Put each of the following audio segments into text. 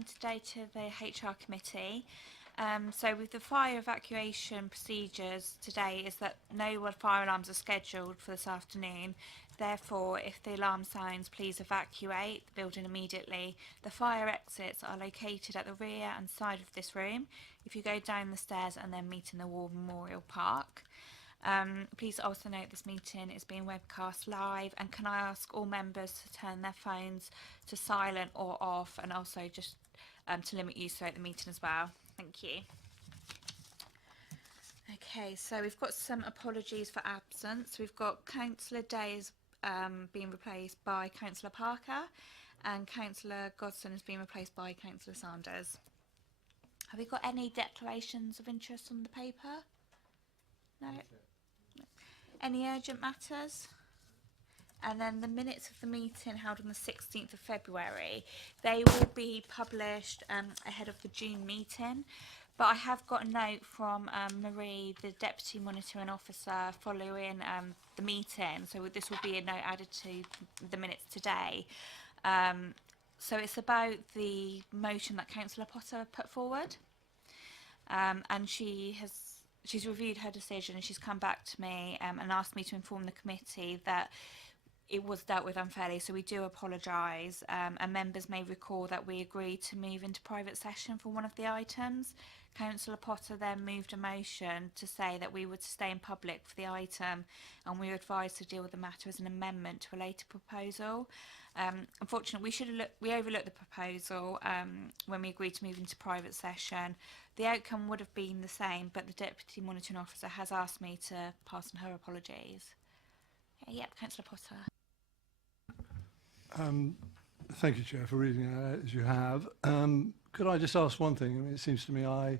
Today to the HR committee. So with the fire evacuation procedures today is that no fire alarms are scheduled for this afternoon. Therefore, if the alarm sounds, please evacuate the building immediately. The fire exits are located at the rear and side of this room. If you go down the stairs and then meet in the War Memorial Park. Please also note this meeting is being webcast live, and can I ask all members to turn their phones to silent or off, and also just to limit use throughout the meeting as well. Thank you. Okay, so we've got some apologies for absence. We've got Councillor Days being replaced by Councillor Parker, and Councillor Godson has been replaced by Councillor Sanders. Have we got any declarations of interest on the paper? No? Any urgent matters? And then the minutes of the meeting held on the 16th of February, they will be published ahead of the June meeting. But I have got a note from Marie, the Deputy Monitoring Officer, following the meeting. So this will be a note added to the minutes today. So it's about the motion that Councillor Potter put forward. And she's reviewed her decision, and she's come back to me and asked me to inform the committee that it was dealt with unfairly, so we do apologise, and members may recall that we agreed to move into private session for one of the items. Councillor Potter then moved a motion to say that we would stay in public for the item, and we were advised to deal with the matter as an amendment to a later proposal. Unfortunately, we overlooked the proposal when we agreed to move into private session. The outcome would have been the same, but the Deputy Monitoring Officer has asked me to pass on her apologies. Yep, Councillor Potter. Thank you, Chair, for reading it out as you have. Could I just ask one thing? I mean, it seems to me I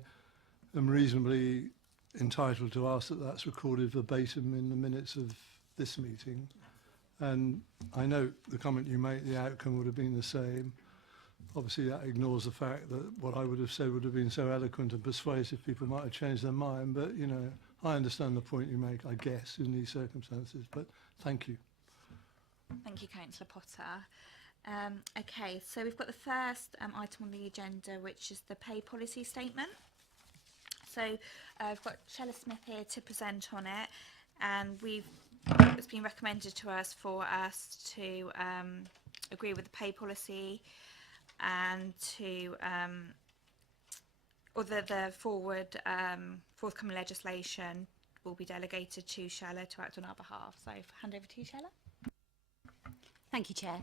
am reasonably entitled to ask that that's recorded verbatim in the minutes of this meeting. And I note the comment you make, the outcome would have been the same. Obviously, that ignores the fact that what I would have said would have been so eloquent and persuasive, people might have changed their mind. But, you know, I understand the point you make, I guess, in these circumstances. But thank you. Thank you, Councillor Potter. Okay, so we've got the first item on the agenda, which is the pay policy statement. So I've got Shella Smith here to present on it, and it's been recommended to us for us to agree with the pay policy and to or the forthcoming legislation will be delegated to Shella to act on our behalf. So hand over to you, Shella. Thank you, Chair.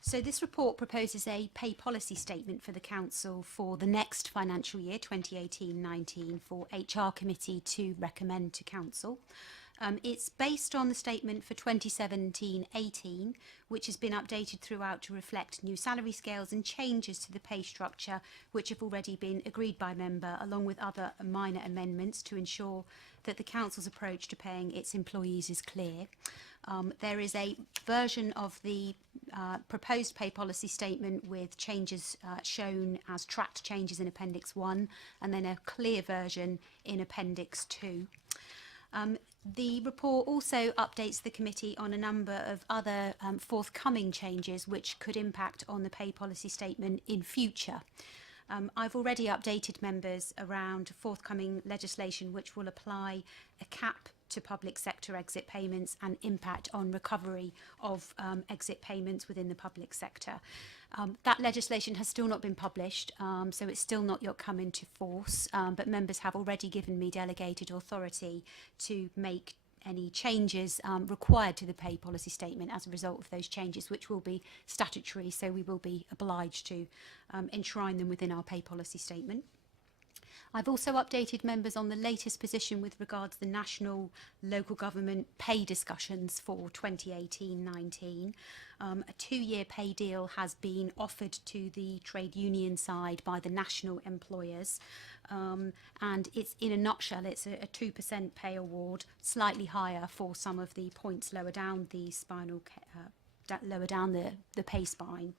So this report proposes a pay policy statement for the Council for the next financial year, 2018-19, for HR Committee to recommend to Council. It's based on the statement for 2017-18, which has been updated throughout to reflect new salary scales and changes to the pay structure, which have already been agreed by member, along with other minor amendments to ensure that the Council's approach to paying its employees is clear. There is a version of the proposed pay policy statement with changes shown as tracked changes in Appendix 1, and then a clear version in Appendix 2. The report also updates the committee on a number of other forthcoming changes which could impact on the pay policy statement in future. I've already updated members around forthcoming legislation which will apply a cap to public sector exit payments and impact on recovery of exit payments within the public sector. That legislation has still not been published, so it's still not yet come into force, but members have already given me delegated authority to make any changes required to the pay policy statement as a result of those changes, which will be statutory, so we will be obliged to enshrine them within our pay policy statement. I've also updated members on the latest position with regards to the national local government pay discussions for 2018-19. A 2-year pay deal has been offered to the trade union side by the national employers, and it's, in a nutshell, it's a 2% pay award, slightly higher for some of the points lower down the spinal, lower down the pay spine.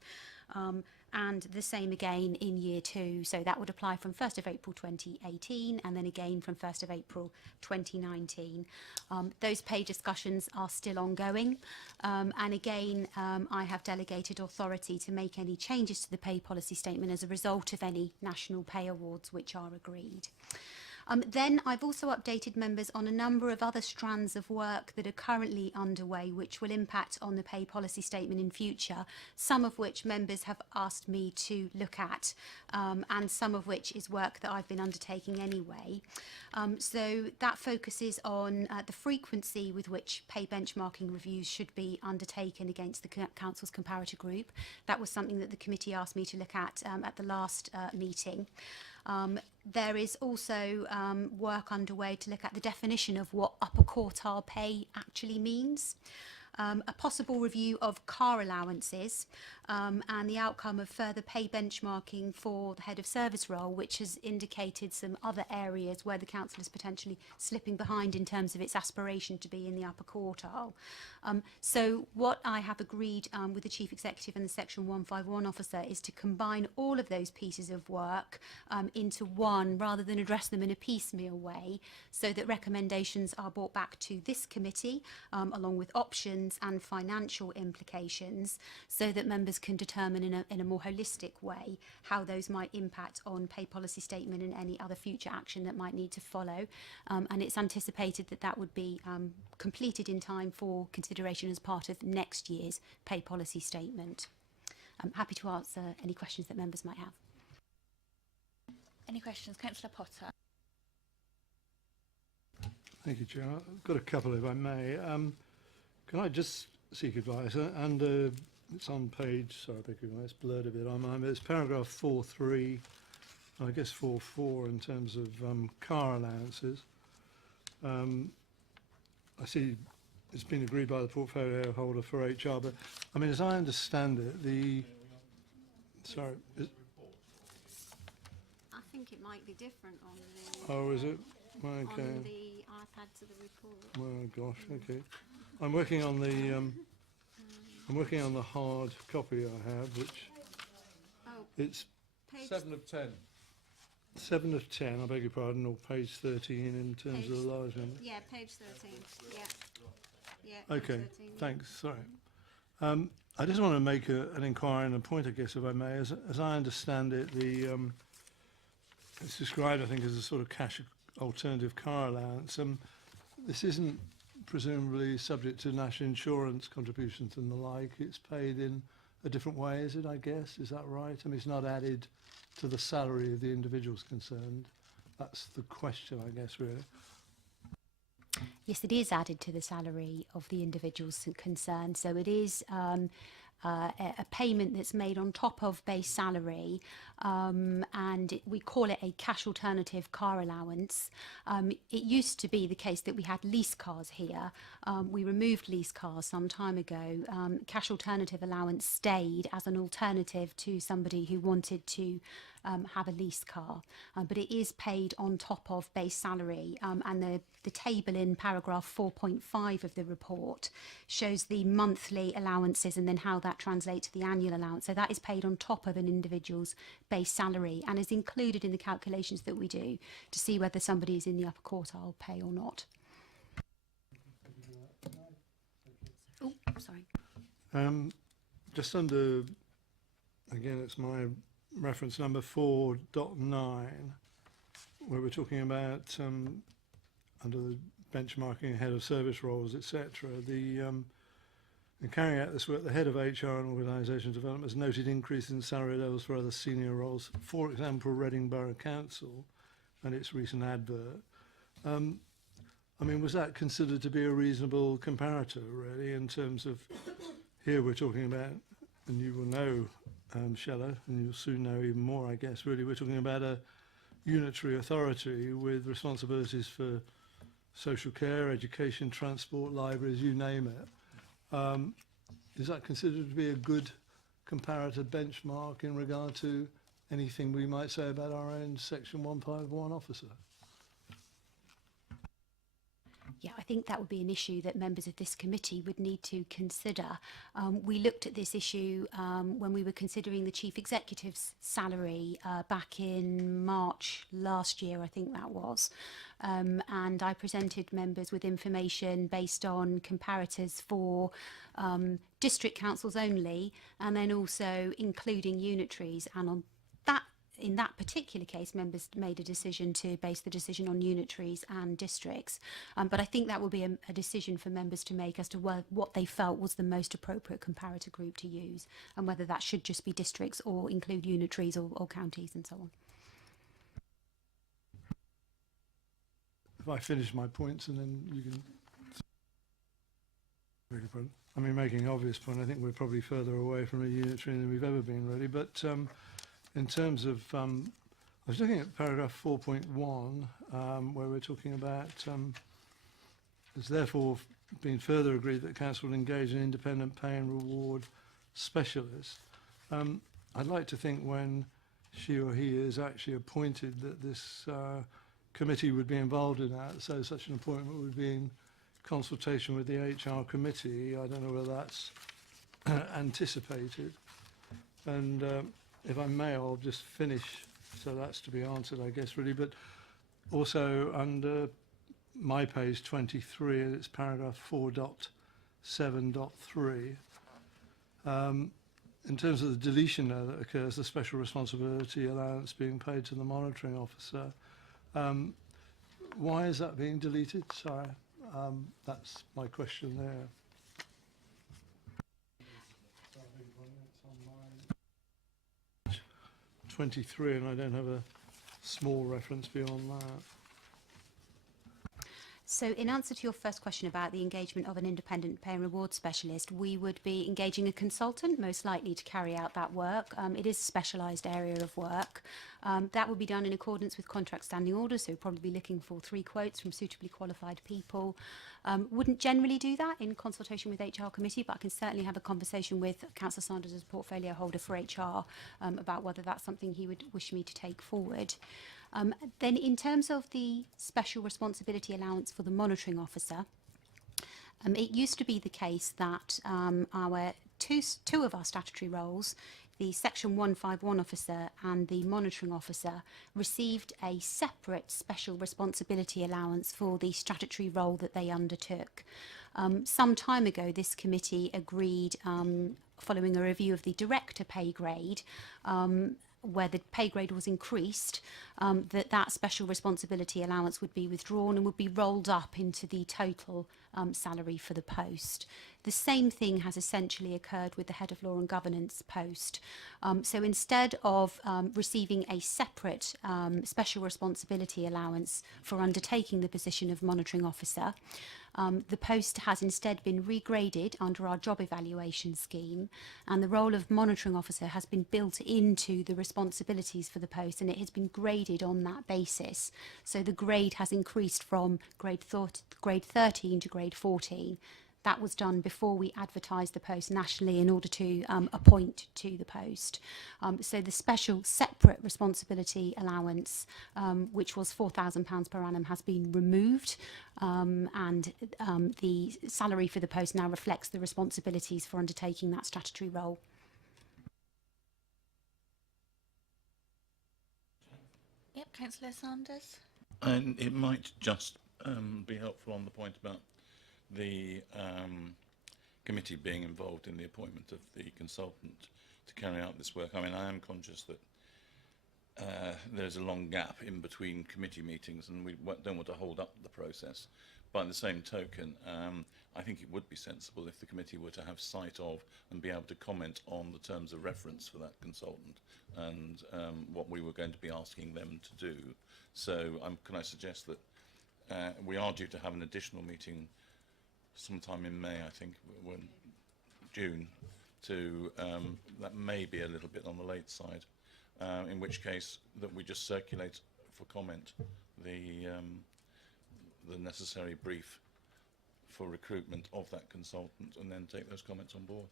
and the same again in year 2. So that would apply from 1st of April 2018 and then again from 1st of April 2019. Those pay discussions are still ongoing, and again I have delegated authority to make any changes to the pay policy statement as a result of any national pay awards which are agreed. Then I've also updated members on a number of other strands of work that are currently underway which will impact on the pay policy statement in future, some of which members have asked me to look at, and some of which is work that I've been undertaking anyway. So that focuses on the frequency with which pay benchmarking reviews should be undertaken against the Council's comparator group. That was something that the committee asked me to look at the last meeting. There is also work underway to look at the definition of what upper quartile pay actually means. A possible review of car allowances and the outcome of further pay benchmarking for the head of service role, which has indicated some other areas where the council is potentially slipping behind in terms of its aspiration to be in the upper quartile. So what I have agreed with the Chief Executive and the Section 151 officer is to combine all of those pieces of work into one rather than address them in a piecemeal way, so that recommendations are brought back to this committee along with options and financial implications, so that members can determine in a more holistic way how those might impact on pay policy statement and any other future action that might need to follow. And it's anticipated that that would be completed in time for consideration as part of next year's pay policy statement. I'm happy to answer any questions that members might have. Any questions? Councillor Potter. Thank you, Chair. I've got a couple, if I may. Can I just seek advice? And it's on page, sorry, I think it's blurred a bit on mine, but it's paragraph 4.3, I guess 4.4 in terms of car allowances. I see it's been agreed by the portfolio holder for HR, but I mean, as I understand it, sorry. I think it might be different on the Oh, is it? Okay. on the iPad to the report. Well, gosh, okay. I'm working on the hard copy I have, which Oh, it's page 7 of 10. 7 of 10, I beg your pardon, or page 13 in terms of the large number. yeah, page 13. Yeah. Yeah. Page Okay, 13, yeah. thanks, sorry. I just want to make an inquiry and a point, I guess, if I may. As I understand it, it's described, I think, as a sort of cash alternative car allowance. This isn't presumably subject to national insurance contributions and the like. It's paid in a different way, is it, I guess? Is that right? I mean, it's not added to the salary of the individuals concerned. That's the question, I guess, really. Yes, it is added to the salary of the individuals concerned. So it is a payment that's made on top of base salary, and we call it a cash alternative car allowance. It used to be the case that we had lease cars here. We removed lease cars some time ago. Cash alternative allowance stayed as an alternative to somebody who wanted to have a lease car, but it is paid on top of base salary, and the table in paragraph 4.5 of the report shows the monthly allowances and then how that translates to the annual allowance. So that is paid on top of an individual's base salary and is included in the calculations that we do to see whether somebody is in the upper quartile pay or not. Oh, sorry. Just under, again, it's my reference number 4.9, where we're talking about under the benchmarking head of service roles, etc. In carrying out this work, the head of HR and organisation development has noted increase in salary levels for other senior roles, for example, Reading Borough Council and its recent advert. I mean, was that considered to be a reasonable comparator, really, in terms of, here we're talking about, and you will know, Shella, and you'll soon know even more, I guess, really, we're talking about a unitary authority with responsibilities for social care, education, transport, libraries, you name it. Is that considered to be a good comparator benchmark in regard to anything we might say about our own Section 151 officer? Yeah, I think that would be an issue that members of this committee would need to consider. We looked at this issue when we were considering the Chief Executive's salary back in March last year, I think that was. And I presented members with information based on comparators for district councils only, and then also including unitaries. And on that, in that particular case, members made a decision to base the decision on unitaries and districts. But I think that will be a decision for members to make as to what they felt was the most appropriate comparator group to use, and whether that should just be districts or include unitaries or counties and so on. If I finish my points and then you can... I mean, making an obvious point, I think we're probably further away from a unitary than we've ever been, really. But in terms of... I was looking at paragraph 4.1, where we're talking about... it's therefore been further agreed that Council will engage an independent pay and reward specialist. I'd like to think when she or he is actually appointed that this committee would be involved in that, so such an appointment would be in consultation with the HR committee. I don't know whether that's anticipated. And if I may, I'll just finish, so that's to be answered, I guess, really. But also under my page 23, it's paragraph 4.7.3. In terms of the deletion there that occurs, the special responsibility allowance being paid to the monitoring officer, why is that being deleted? Sorry, that's my question there. 23, and I don't have a small reference beyond that. So in answer to your first question about the engagement of an independent pay and reward specialist, we would be engaging a consultant, most likely to carry out that work. It is a specialised area of work. That would be done in accordance with contract standing orders, so we'd probably be looking for 3 quotes from suitably qualified people. Wouldn't generally do that in consultation with HR committee, but I can certainly have a conversation with Councillor Sanders as portfolio holder for HR about whether that's something he would wish me to take forward. Then in terms of the special responsibility allowance for the monitoring officer, it used to be the case that our two of our statutory roles, the Section 151 officer and the monitoring officer, received a separate special responsibility allowance for the statutory role that they undertook. Some time ago, this committee agreed, following a review of the director pay grade, where the pay grade was increased, that special responsibility allowance would be withdrawn and would be rolled up into the total salary for the post. The same thing has essentially occurred with the Head of Law and Governance post. So instead of receiving a separate special responsibility allowance for undertaking the position of monitoring officer, the post has instead been regraded under our job evaluation scheme, and the role of monitoring officer has been built into the responsibilities for the post, and it has been graded on that basis. So the grade has increased from grade 13 to grade 14. That was done before we advertised the post nationally in order to appoint to the post. So the special separate responsibility allowance, which was £4,000 per annum, has been removed, and the salary for the post now reflects the responsibilities for undertaking that statutory role. Yep, Councillor Sanders. And it might just be helpful on the point about the committee being involved in the appointment of the consultant to carry out this work. I mean, I am conscious that there's a long gap in between committee meetings, and we don't want to hold up the process. By the same token, I think it would be sensible if the committee were to have sight of and be able to comment on the terms of reference for that consultant and what we were going to be asking them to do. So can I suggest that we are due to have an additional meeting sometime in May, I think, when June, to that may be a little bit on the late side, in which case that we just circulate for comment the necessary brief for recruitment of that consultant and then take those comments on board.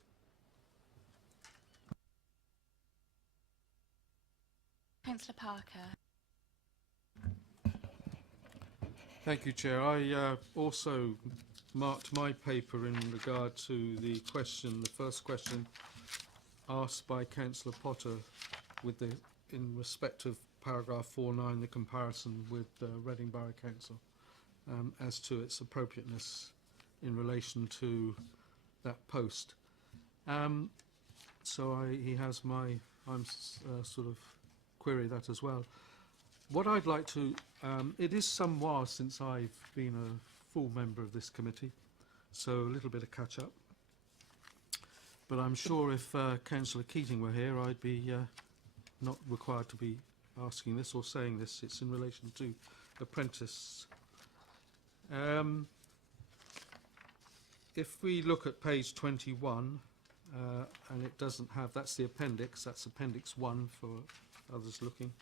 Councillor Parker. Thank you, Chair. I also marked my paper in regard to the first question asked by Councillor Potter in respect of paragraph 4.9, the comparison with Reading Borough Council, as to its appropriateness in relation to that post. So he has sort of query that as well. What I'd like to, it is some while since I've been a full member of this committee, so a little bit of catch up. But I'm sure if Councillor Keating were here, I'd be not required to be asking this or saying this. It's in relation to apprentice. If we look at page 21, and it doesn't have, that's the appendix, that's appendix 1 for others looking.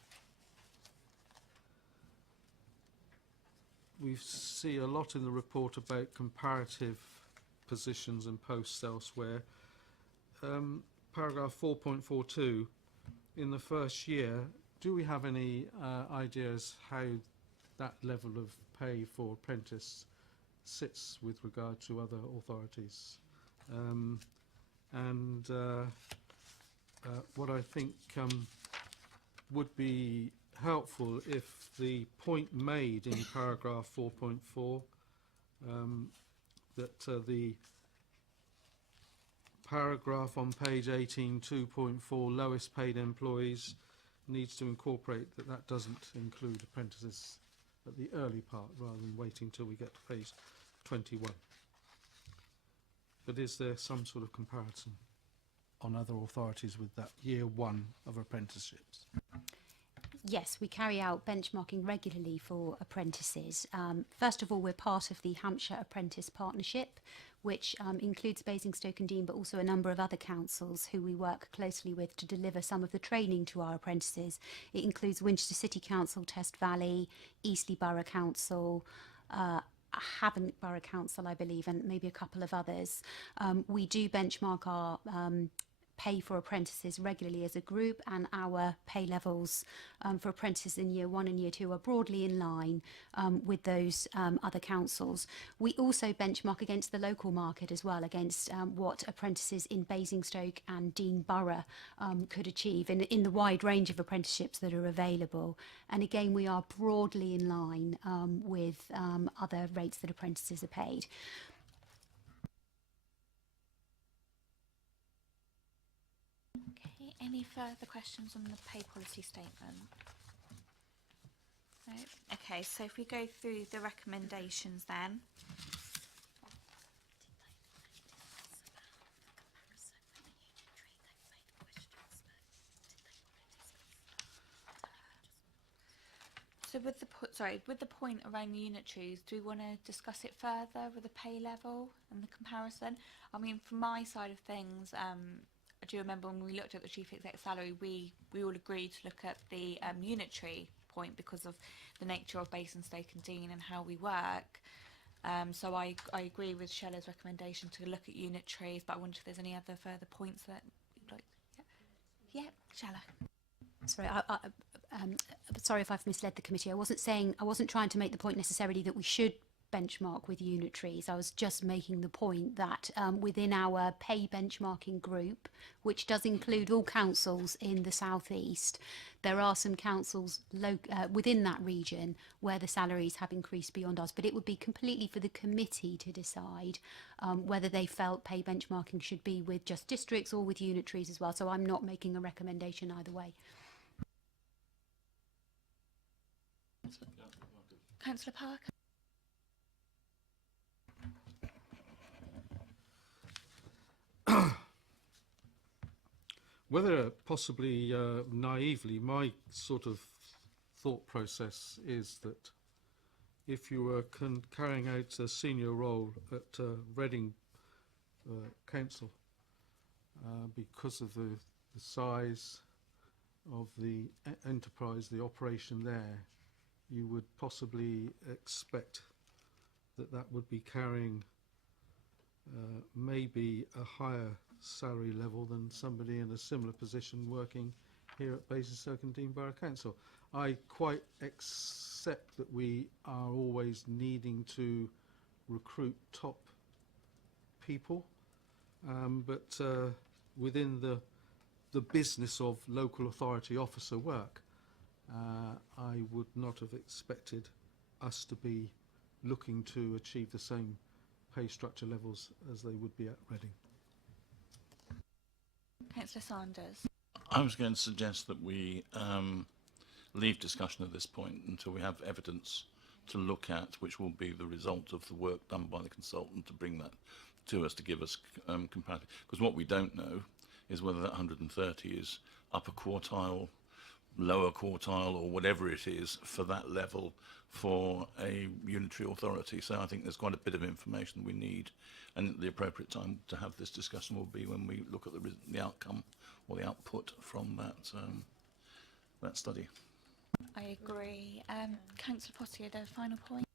We see a lot in the report about comparative positions and posts elsewhere. Paragraph 4.42, in the first year, do we have any ideas how that level of pay for apprentice sits with regard to other authorities? What I think would be helpful if the point made in paragraph 4.4 that the paragraph on page 18 2.4 lowest paid employees needs to incorporate that doesn't include apprentices at the early part rather than waiting till we get to page 21. But is there some sort of comparison on other authorities with that year 1 of apprenticeships? Yes, we carry out benchmarking regularly for apprentices. First of all, we're part of the Hampshire Apprentice Partnership, which includes Basingstoke and Deane, but also a number of other councils who we work closely with to deliver some of the training to our apprentices. It includes Winchester City Council, Test Valley, Eastleigh Borough Council, Havant Borough Council, I believe, and maybe a couple of others. We do benchmark our pay for apprentices regularly as a group, and our pay levels for apprentices in year 1 and year 2 are broadly in line with those other councils. We also benchmark against the local market as well, against what apprentices in Basingstoke and Deane Borough could achieve in the wide range of apprenticeships that are available. And again, we are broadly in line with other rates that apprentices are paid. Okay, any further questions on the pay policy statement? No? Okay, so if we go through the recommendations then. So with the point around unitaries, do we want to discuss it further with the pay level and the comparison? I mean, from my side of things, I do remember when we looked at the chief exec salary, we all agreed to look at the unitary point because of the nature of Basingstoke and Deane and how we work. So I agree with Shella's recommendation to look at unitaries, but I wonder if there's any other further points that you'd like. Yeah, Shella. Sorry, sorry if I've misled the committee. I wasn't trying to make the point necessarily that we should benchmark with unitaries. I was just making the point that within our pay benchmarking group, which does include all councils in the South East, there are some councils within that region where the salaries have increased beyond us, but it would be completely for the committee to decide whether they felt pay benchmarking should be with just districts or with unitaries as well. So I'm not making a recommendation either way. Councillor Parker. Whether possibly naively, my sort of thought process is that if you were carrying out a senior role at Reading Council, because of the size of the enterprise, the operation there, you would possibly expect that would be carrying maybe a higher salary level than somebody in a similar position working here at Basingstoke and Dean Borough Council. I quite accept that we are always needing to recruit top people, but within the business of local authority officer work, I would not have expected us to be looking to achieve the same pay structure levels as they would be at Reading. Councillor Sanders. I was going to suggest that we leave discussion at this point until we have evidence to look at, which will be the result of the work done by the consultant to bring that to us, to give us comparative. Because what we don't know is whether that 130 is upper quartile, lower quartile, or whatever it is for that level for a unitary authority. So I think there's quite a bit of information we need, and the appropriate time to have this discussion will be when we look at the outcome or the output from that study. I agree. Councillor Potty, the final point.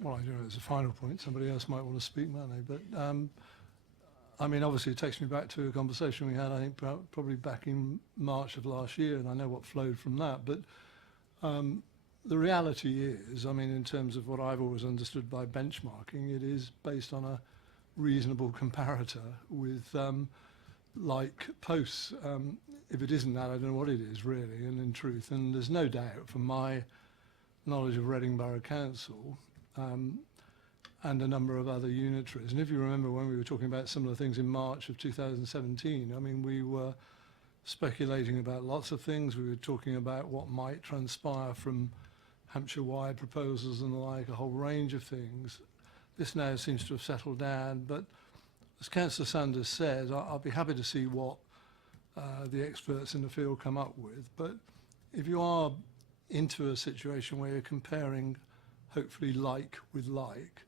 Well, I don't know, it's a final point. Somebody else might want to speak, might they? But, I mean, obviously it takes me back to a conversation we had, I think, probably back in March of last year, and I know what flowed from that. But the reality is, I mean, in terms of what I've always understood by benchmarking, it is based on a reasonable comparator with like posts. If it isn't that, I don't know what it is really, and in truth. And there's no doubt from my knowledge of Reading Borough Council and a number of other unitaries. And if you remember when we were talking about similar things in March of 2017, I mean, we were speculating about lots of things. We were talking about what might transpire from Hampshire-wide proposals and the like, a whole range of things. This now seems to have settled down, but as Councillor Sanders said, I'll be happy to see what the experts in the field come up with. But if you are into a situation where you're comparing hopefully like with like,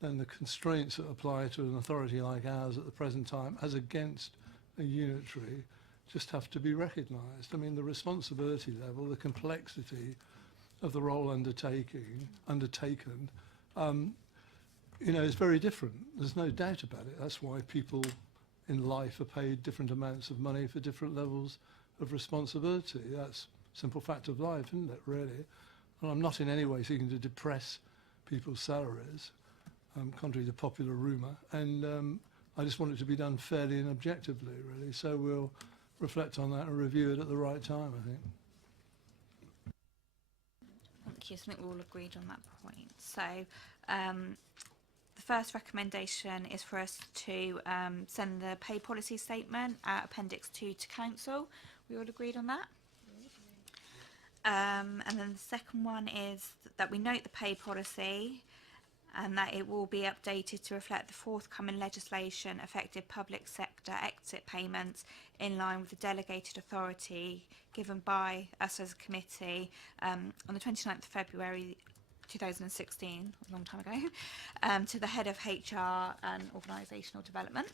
then the constraints that apply to an authority like ours at the present time as against a unitary just have to be recognised. I mean, the responsibility level, the complexity of the role undertaken, you know, is very different. There's no doubt about it. That's why people in life are paid different amounts of money for different levels of responsibility. That's a simple fact of life, isn't it, really? And I'm not in any way seeking to depress people's salaries, contrary to popular rumour. And I just want it to be done fairly and objectively, really. So we'll reflect on that and review it at the right time, I think. Thank you. So I think we're all agreed on that point. So the first recommendation is for us to send the pay policy statement at Appendix 2 to Council. We all agreed on that? And then the second one is that we note the pay policy and that it will be updated to reflect the forthcoming legislation affecting public sector exit payments in line with the delegated authority given by us as a committee on the 29th of February 2016, a long time ago, to the head of HR and organisational development.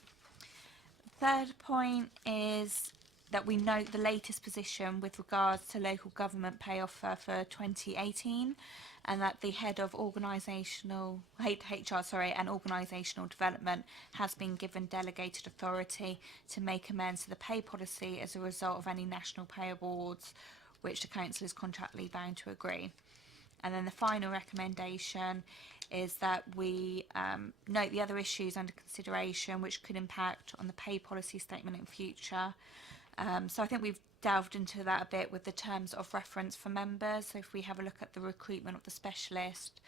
Third point is that we note the latest position with regards to local government pay offer for 2018, and that the head of organisational HR and organisational development has been given delegated authority to make amends to the pay policy as a result of any national pay awards which the council is contractually bound to agree. And then the final recommendation is that we note the other issues under consideration which could impact on the pay policy statement in future. So I think we've delved into that a bit with the terms of reference for members. So if we have a look at the recruitment of the specialist,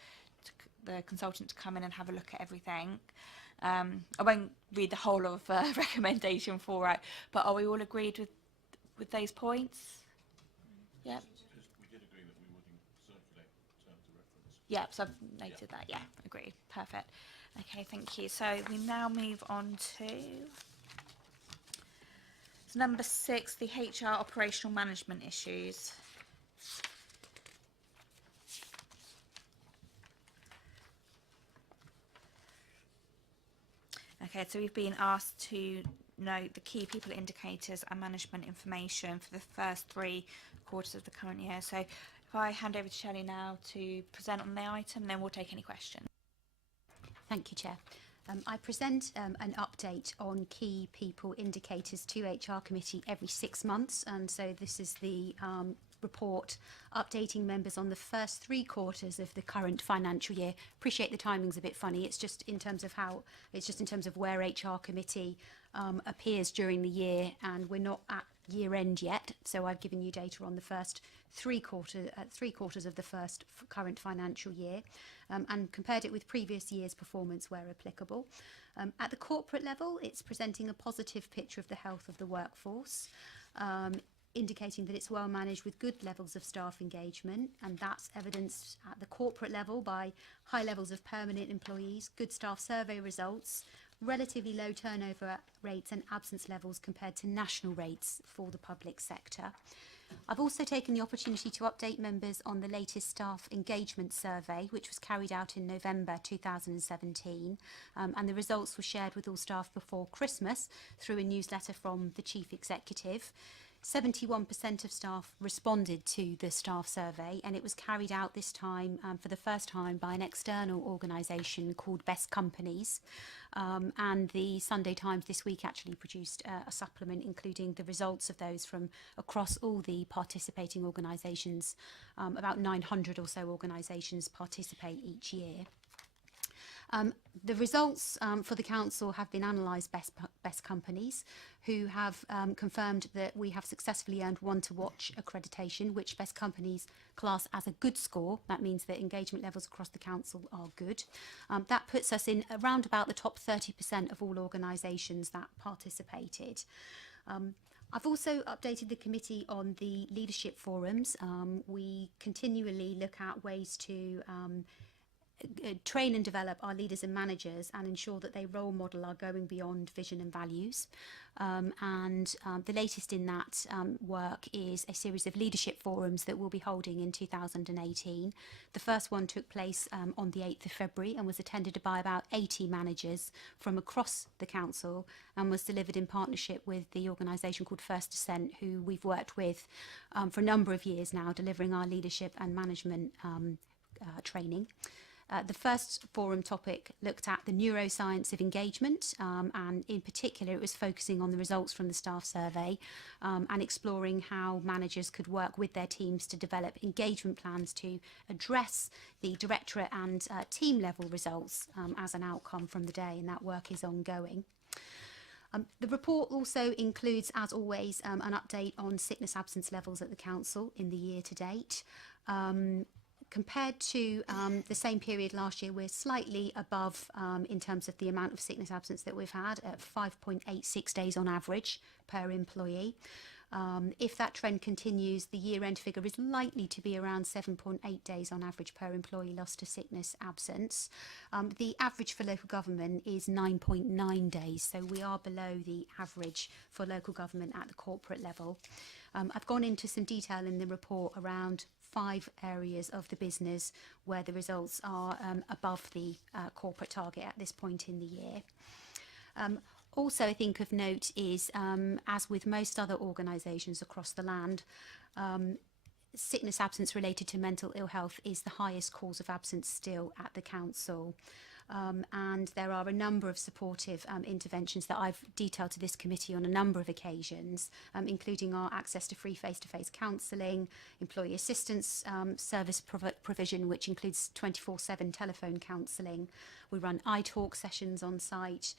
the consultant to come in and have a look at everything. I won't read the whole of recommendation 4 out, but are we all agreed with those points? Yep. We did agree that we would circulate terms of reference. Yep, so I've noted that. Yeah, agreed. Perfect. Okay, thank you. So we now move on to number 6, the HR operational management issues. Okay, so we've been asked to note the key people indicators and management information for the first 3 quarters of the current year. So if I hand over to Shelley now to present on the item, then we'll take any questions. Thank you, Chair. I present an update on key people indicators to HR committee every 6 months, and so this is the report updating members on the first 3 quarters of the current financial year. Appreciate the timing's a bit funny. It's just in terms of where HR committee appears during the year, and we're not at year end yet. So I've given you data on the first 3 quarters of the first current financial year, and compared it with previous year's performance where applicable. At the corporate level, it's presenting a positive picture of the health of the workforce, indicating that it's well managed with good levels of staff engagement, and that's evidenced at the corporate level by high levels of permanent employees, good staff survey results, relatively low turnover rates and absence levels compared to national rates for the public sector. I've also taken the opportunity to update members on the latest staff engagement survey, which was carried out in November 2017, and the results were shared with all staff before Christmas through a newsletter from the Chief Executive. 71% of staff responded to the staff survey, and it was carried out this time for the first time by an external organisation called Best Companies, and the Sunday Times this week actually produced a supplement including the results of those from across all the participating organisations. About 900 or so organisations participate each year. The results for the council have been analysed best companies, who have confirmed that we have successfully earned One to Watch accreditation, which Best Companies class as a good score. That means that engagement levels across the council are good. That puts us in around about the top 30% of all organisations that participated. I've also updated the committee on the leadership forums. We continually look at ways to train and develop our leaders and managers and ensure that they role model our going beyond vision and values. The latest in that work is a series of leadership forums that we'll be holding in 2018. The first one took place on the 8th of February and was attended by about 80 managers from across the council, and was delivered in partnership with the organisation called First Descent, who we've worked with for a number of years now, delivering our leadership and management training. The first forum topic looked at the neuroscience of engagement, and in particular it was focusing on the results from the staff survey, and exploring how managers could work with their teams to develop engagement plans to address the directorate and team level results as an outcome from the day, and that work is ongoing. The report also includes, as always, an update on sickness absence levels at the council in the year to date. Compared to the same period last year, we're slightly above in terms of the amount of sickness absence that we've had, at 5.86 days on average per employee. If that trend continues, the year-end figure is likely to be around 7.8 days on average per employee lost to sickness absence. The average for local government is 9.9 days, so we are below the average for local government at the corporate level. I've gone into some detail in the report around 5 areas of the business where the results are above the corporate target at this point in the year. Also, I think of note is, as with most other organisations across the land, sickness absence related to mental ill health is the highest cause of absence still at the council. And there are a number of supportive interventions that I've detailed to this committee on a number of occasions, including our access to free face-to-face counselling, employee assistance service provision, which includes 24/7 telephone counselling. We run iTalk sessions on site.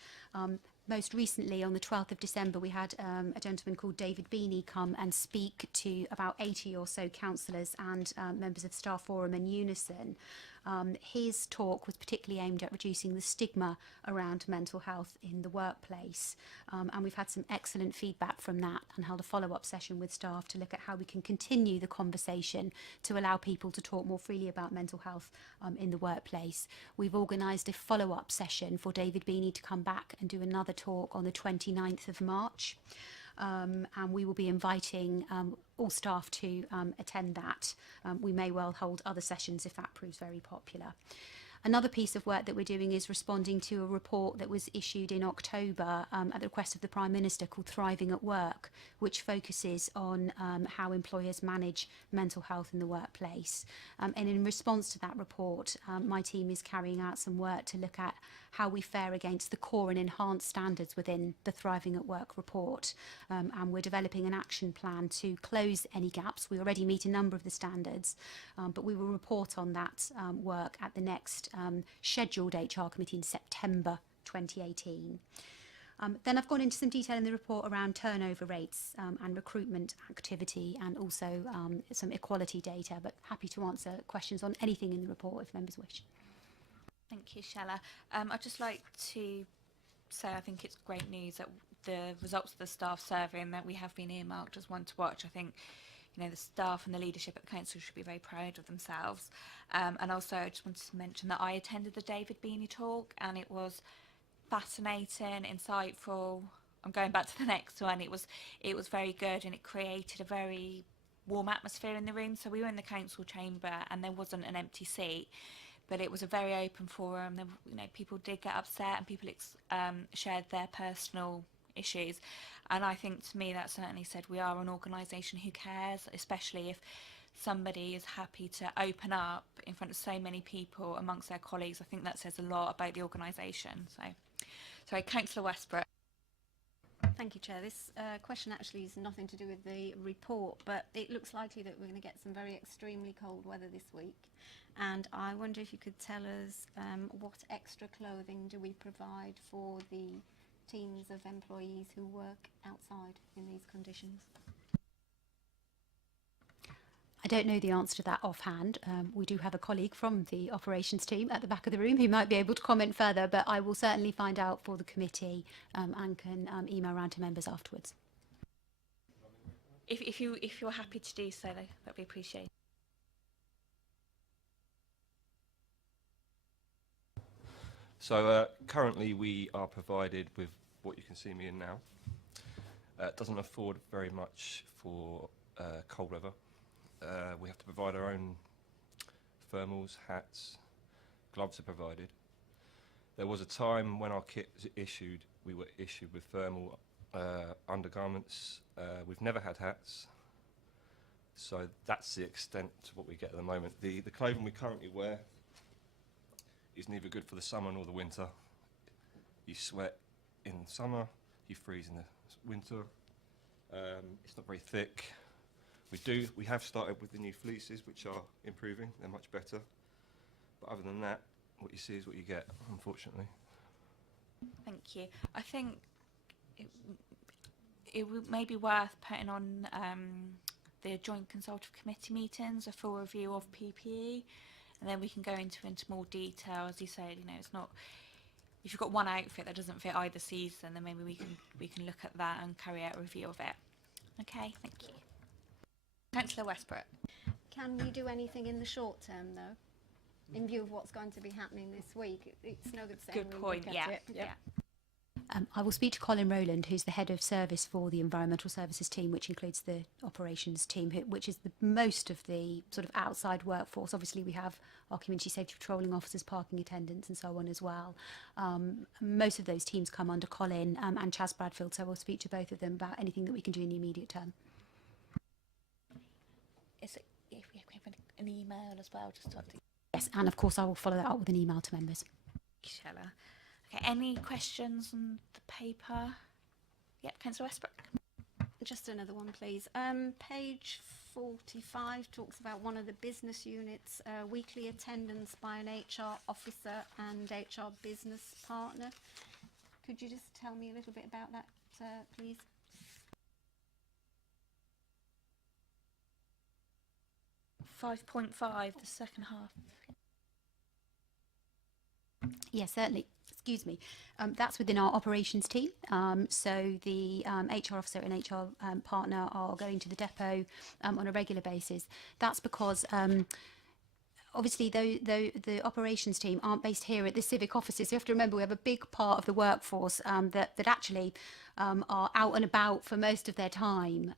Most recently, on the 12th of December, we had a gentleman called David Beanie come and speak to about 80 or so councillors and members of Staff Forum and Unison. His talk was particularly aimed at reducing the stigma around mental health in the workplace, and we've had some excellent feedback from that and held a follow-up session with staff to look at how we can continue the conversation to allow people to talk more freely about mental health in the workplace. We've organised a follow-up session for David Beanie to come back and do another talk on the 29th of March. And we will be inviting all staff to attend that. We may well hold other sessions if that proves very popular. Another piece of work that we're doing is responding to a report that was issued in October at the request of the Prime Minister called Thriving at Work, which focuses on how employers manage mental health in the workplace. And in response to that report, my team is carrying out some work to look at how we fare against the core and enhanced standards within the Thriving at Work report. And we're developing an action plan to close any gaps. We already meet a number of the standards, but we will report on that work at the next scheduled HR committee in September 2018. Then I've gone into some detail in the report around turnover rates and recruitment activity, and also some equality data, but happy to answer questions on anything in the report if members wish. Thank you, Shella. I'd just like to say I think it's great news that the results of the staff survey and that we have been earmarked as one to watch. I think, you know, the staff and the leadership at the council should be very proud of themselves. And also I just wanted to mention that I attended the David Beanie talk, and it was fascinating, insightful. I'm going back to the next one. It was very good, and it created a very warm atmosphere in the room. So we were in the council chamber and there wasn't an empty seat, but it was a very open forum. There, you know, people did get upset and people shared their personal issues. And I think to me that certainly said we are an organisation who cares, especially if somebody is happy to open up in front of so many people amongst their colleagues. I think that says a lot about the organisation. So, sorry, Councillor Westbrook. Thank you, Chair. This question actually has nothing to do with the report, but it looks likely that we're going to get some very extremely cold weather this week. And I wonder if you could tell us what extra clothing do we provide for the teams of employees who work outside in these conditions? I don't know the answer to that offhand. We do have a colleague from the operations team at the back of the room who might be able to comment further, but I will certainly find out for the committee and can email around to members afterwards. If you're happy to do so, that'd be appreciated. So currently we are provided with what you can see me in now. It doesn't afford very much for cold weather. We have to provide our own thermals, hats, gloves are provided. There was a time when our kit was issued, we were issued with thermal undergarments. We've never had hats, so that's the extent to what we get at the moment. The clothing we currently wear is neither good for the summer nor the winter. You sweat in summer, you freeze in the winter. It's not very thick. We have started with the new fleeces, which are improving. They're much better. But other than that, what you see is what you get, unfortunately. Thank you. I think it may be worth putting on the joint consultative committee meetings a full review of PPE, and then we can go into more detail. As you said, you know, it's not, if you've got one outfit that doesn't fit either season, then maybe we can look at that and carry out a review of it. Okay, thank you. Councillor Westbrook. Can we do anything in the short term, though, in view of what's going to be happening this week? It's no good saying Good we point. look Yeah. at it. Yeah. I will speak to Colin Rowland, who's the head of service for the environmental services team, which includes the operations team, which is most of the sort of outside workforce. Obviously, we have our community safety patrolling officers, parking attendants, and so on as well. Most of those teams come under Colin and Chaz Bradfield, so we'll speak to both of them about anything that we can do in the immediate term. If we have an email as well, just to update. Yes, and of course I will follow that up with an email to members. Shella. Okay, any questions on the paper? Yep, Councillor Westbrook. Just another one, please. Page 45 talks about one of the business units, weekly attendance by an HR officer and HR business partner. Could you just tell me a little bit about that, please? .5, the second half. Yes, certainly. Excuse me. That's within our operations team. So the HR officer and HR partner are going to the depot on a regular basis. That's because obviously the operations team aren't based here at the civic offices. So you have to remember we have a big part of the workforce that actually are out and about for most of their time.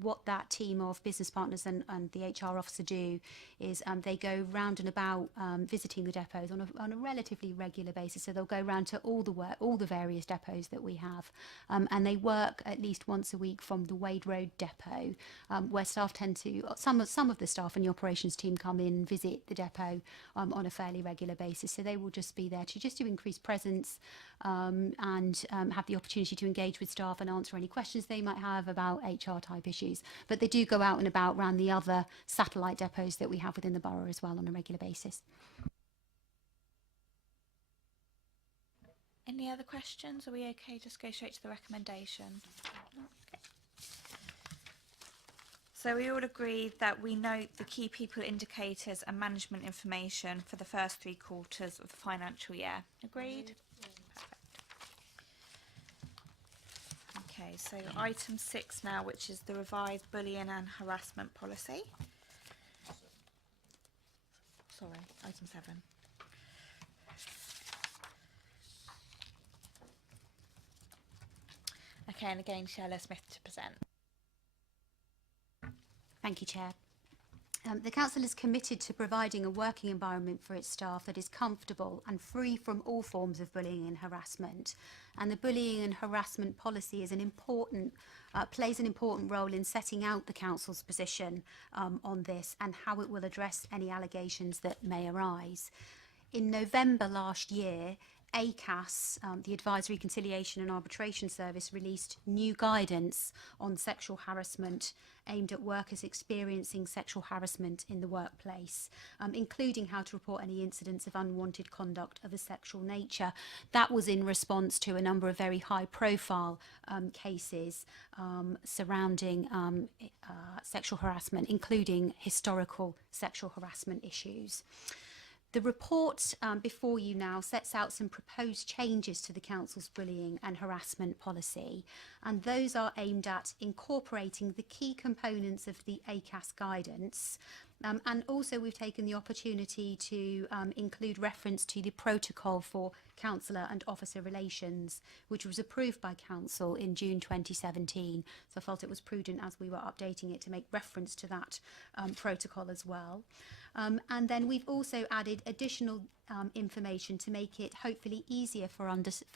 What that team of business partners and the HR officer do is they go round and about visiting the depots on a relatively regular basis. So they'll go round to all the various depots that we have, and they work at least once a week from the Wade Road depot, where staff tend to some of the staff and the operations team come in and visit the depot on a fairly regular basis. So they will just be there to increase presence and have the opportunity to engage with staff and answer any questions they might have about HR type issues. But they do go out and about around the other satellite depots that we have within the borough as well on a regular basis. Any other questions? Are we okay? Just go straight to the recommendation. No? Okay. So we all agreed that we note the key people indicators and management information for the first 3 quarters of the financial year. Agreed? Perfect. Okay, so item 6 now, which is the revised bullying and harassment policy. Sorry, item 7. Okay, and again, Sheila Smith to present. Thank you, Chair. The Council is committed to providing a working environment for its staff that is comfortable and free from all forms of bullying and harassment. And the bullying and harassment policy is plays an important role in setting out the Council's position on this and how it will address any allegations that may arise. In November last year, ACAS, the Advisory Conciliation and Arbitration Service, released new guidance on sexual harassment aimed at workers experiencing sexual harassment in the workplace, including how to report any incidents of unwanted conduct of a sexual nature. That was in response to a number of very high-profile cases surrounding sexual harassment, including historical sexual harassment issues. The report before you now sets out some proposed changes to the Council's bullying and harassment policy, and those are aimed at incorporating the key components of the ACAS guidance. And also we've taken the opportunity to include reference to the protocol for councillor and officer relations, which was approved by Council in June 2017. So I felt it was prudent as we were updating it to make reference to that protocol as well. And then we've also added additional information to make it hopefully easier for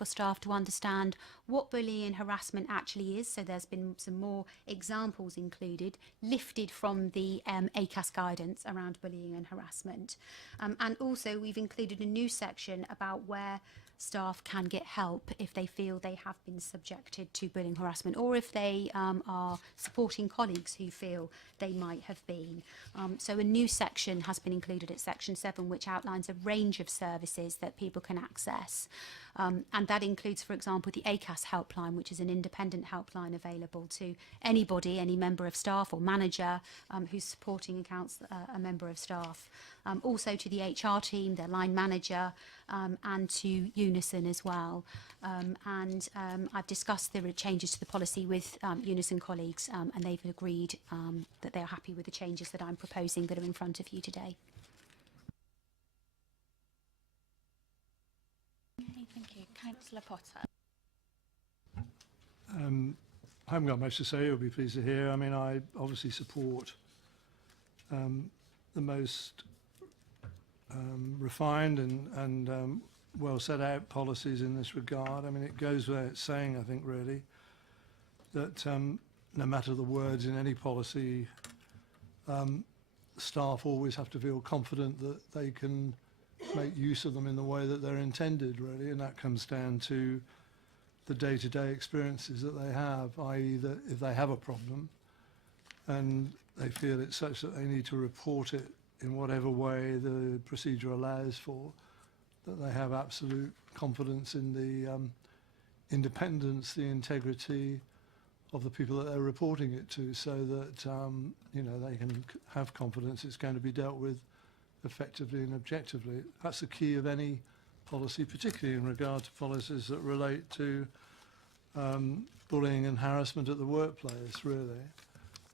staff to understand what bullying and harassment actually is. So there's been some more examples included, lifted from the ACAS guidance around bullying and harassment. And also we've included a new section about where staff can get help if they feel they have been subjected to bullying harassment, or if they are supporting colleagues who feel they might have been. So a new section has been included at section 7, which outlines a range of services that people can access. And that includes, for example, the ACAS helpline, which is an independent helpline available to anybody, any member of staff or manager who's supporting a member of staff. Also to the HR team, their line manager, and to Unison as well. I've discussed the changes to the policy with Unison colleagues, and they've agreed that they are happy with the changes that I'm proposing that are in front of you today. Okay, thank you. Councillor Potter. I haven't got much to say, you'll be pleased to hear. I mean, I obviously support the most refined and well set out policies in this regard. I mean, it goes without saying, I think, really, that no matter the words in any policy, staff always have to feel confident that they can make use of them in the way that they're intended, really, and that comes down to the day-to-day experiences that they have, i.e. that if they have a problem and they feel it's such that they need to report it in whatever way the procedure allows for, that they have absolute confidence in the independence, the integrity of the people that they're reporting it to, so that you know, they can have confidence it's going to be dealt with effectively and objectively. That's the key of any policy, particularly in regard to policies that relate to bullying and harassment at the workplace, really.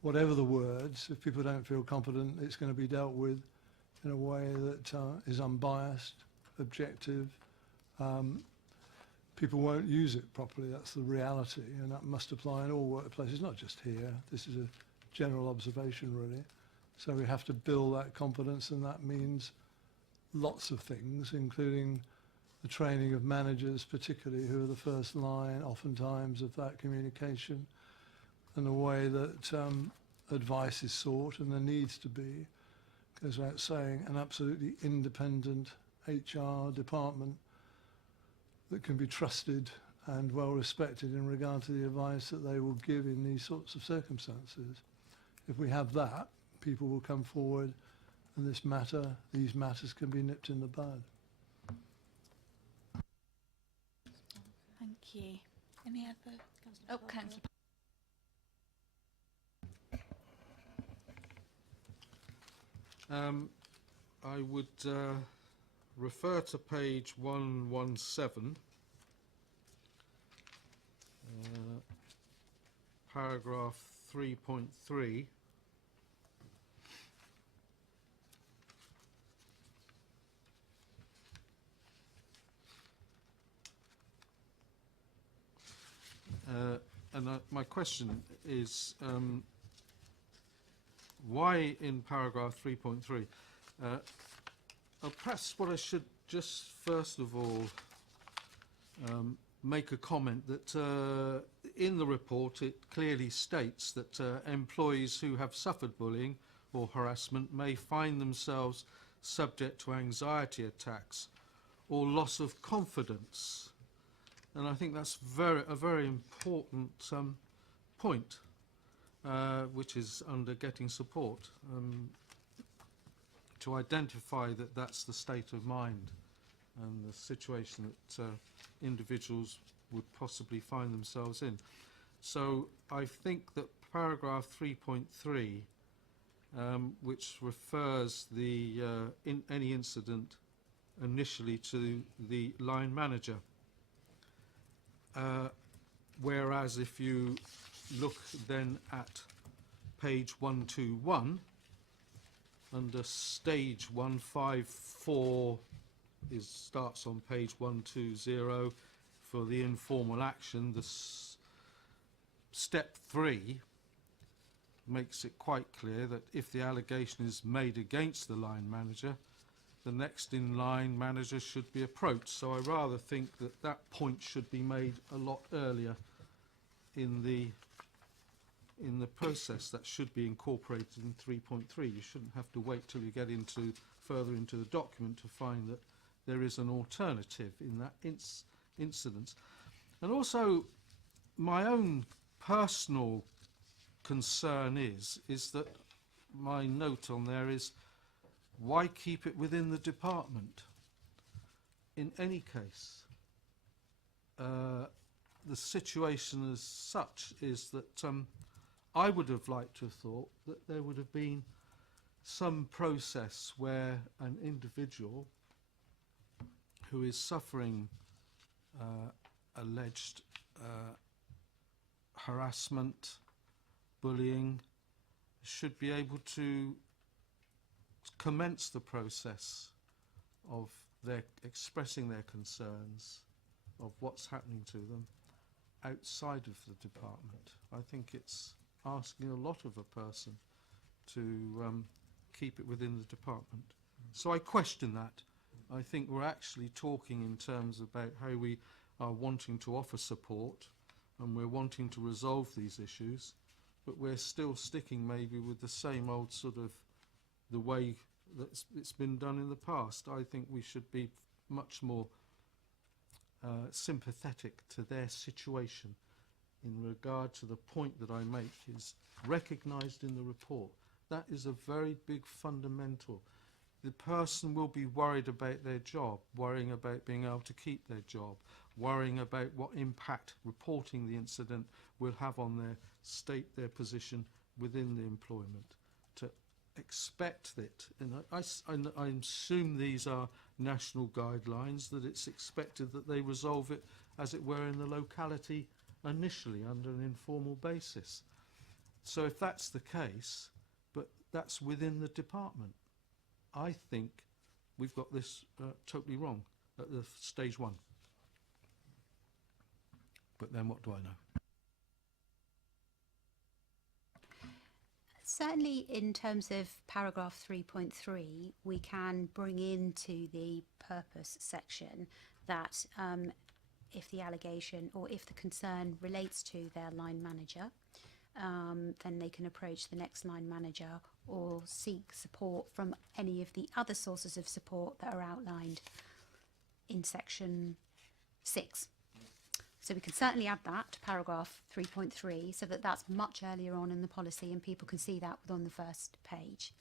Whatever the words, if people don't feel confident it's going to be dealt with in a way that is unbiased, objective, people won't use it properly. That's the reality, and that must apply in all workplaces, not just here. This is a general observation, really. So we have to build that confidence, and that means lots of things, including the training of managers, particularly, who are the first line, oftentimes, of that communication, and the way that advice is sought, and there needs to be, goes without saying, an absolutely independent HR department that can be trusted and well respected in regard to the advice that they will give in these sorts of circumstances. If we have that, people will come forward, and these matters can be nipped in the bud. Thank you. Any other? Oh, Councillor. I would refer to page 117, paragraph 3.3. My question is, why in paragraph 3.3? Perhaps what I should just first of all make a comment that in the report it clearly states that employees who have suffered bullying or harassment may find themselves subject to anxiety attacks or loss of confidence. And I think that's a very important point, which is under getting support, to identify that that's the state of mind and the situation that individuals would possibly find themselves in. So I think that paragraph 3.3, which refers any incident initially to the line manager, whereas if you look then at page 121, under stage 154 starts on page 120 for the informal action. Step 3 makes it quite clear that if the allegation is made against the line manager, the next in line manager should be approached. So I rather think that that point should be made a lot earlier in the process. That should be incorporated in 3.3. You shouldn't have to wait till you get further into the document to find that there is an alternative in that incident. And also, my own personal concern is that my note on there is, why keep it within the department? In any case, the situation as such is that I would have liked to have thought that there would have been some process where an individual who is suffering alleged harassment, bullying, should be able to commence the process of expressing their concerns of what's happening to them outside of the department. I think it's asking a lot of a person to keep it within the department. So I question that. I think we're actually talking in terms about how we are wanting to offer support and we're wanting to resolve these issues, but we're still sticking maybe with the same old sort of the way that it's been done in the past. I think we should be much more sympathetic to their situation in regard to the point that I make is recognised in the report. That is a very big fundamental. The person will be worried about their job, worrying about being able to keep their job, worrying about what impact reporting the incident will have on their position within the employment. To expect it, and I assume these are national guidelines, that it's expected that they resolve it, as it were, in the locality initially under an informal basis. So if that's the case, but that's within the department, I think we've got this totally wrong at the stage 1. but then what do I know? Certainly in terms of paragraph 3.3, we can bring into the purpose section that if the allegation or if the concern relates to their line manager, then they can approach the next line manager or seek support from any of the other sources of support that are outlined in section 6. So we can certainly add that to paragraph 3.3 so that that's much earlier on in the policy and people can see that on the first page.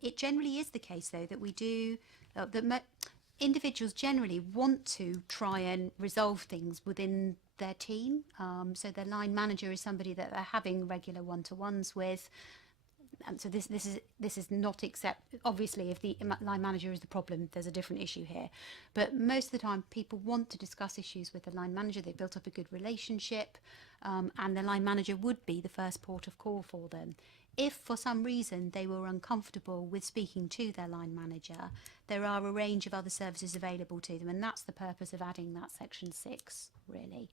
It generally is the case, though, that we do, individuals generally want to try and resolve things within their team. So their line manager is somebody that they're having regular one-to-ones with. And so this is not obviously if the line manager is the problem, there's a different issue here. But most of the time people want to discuss issues with the line manager. They've built up a good relationship, and the line manager would be the first port of call for them. If for some reason they were uncomfortable with speaking to their line manager, there are a range of other services available to them, and that's the purpose of adding that section 6, really.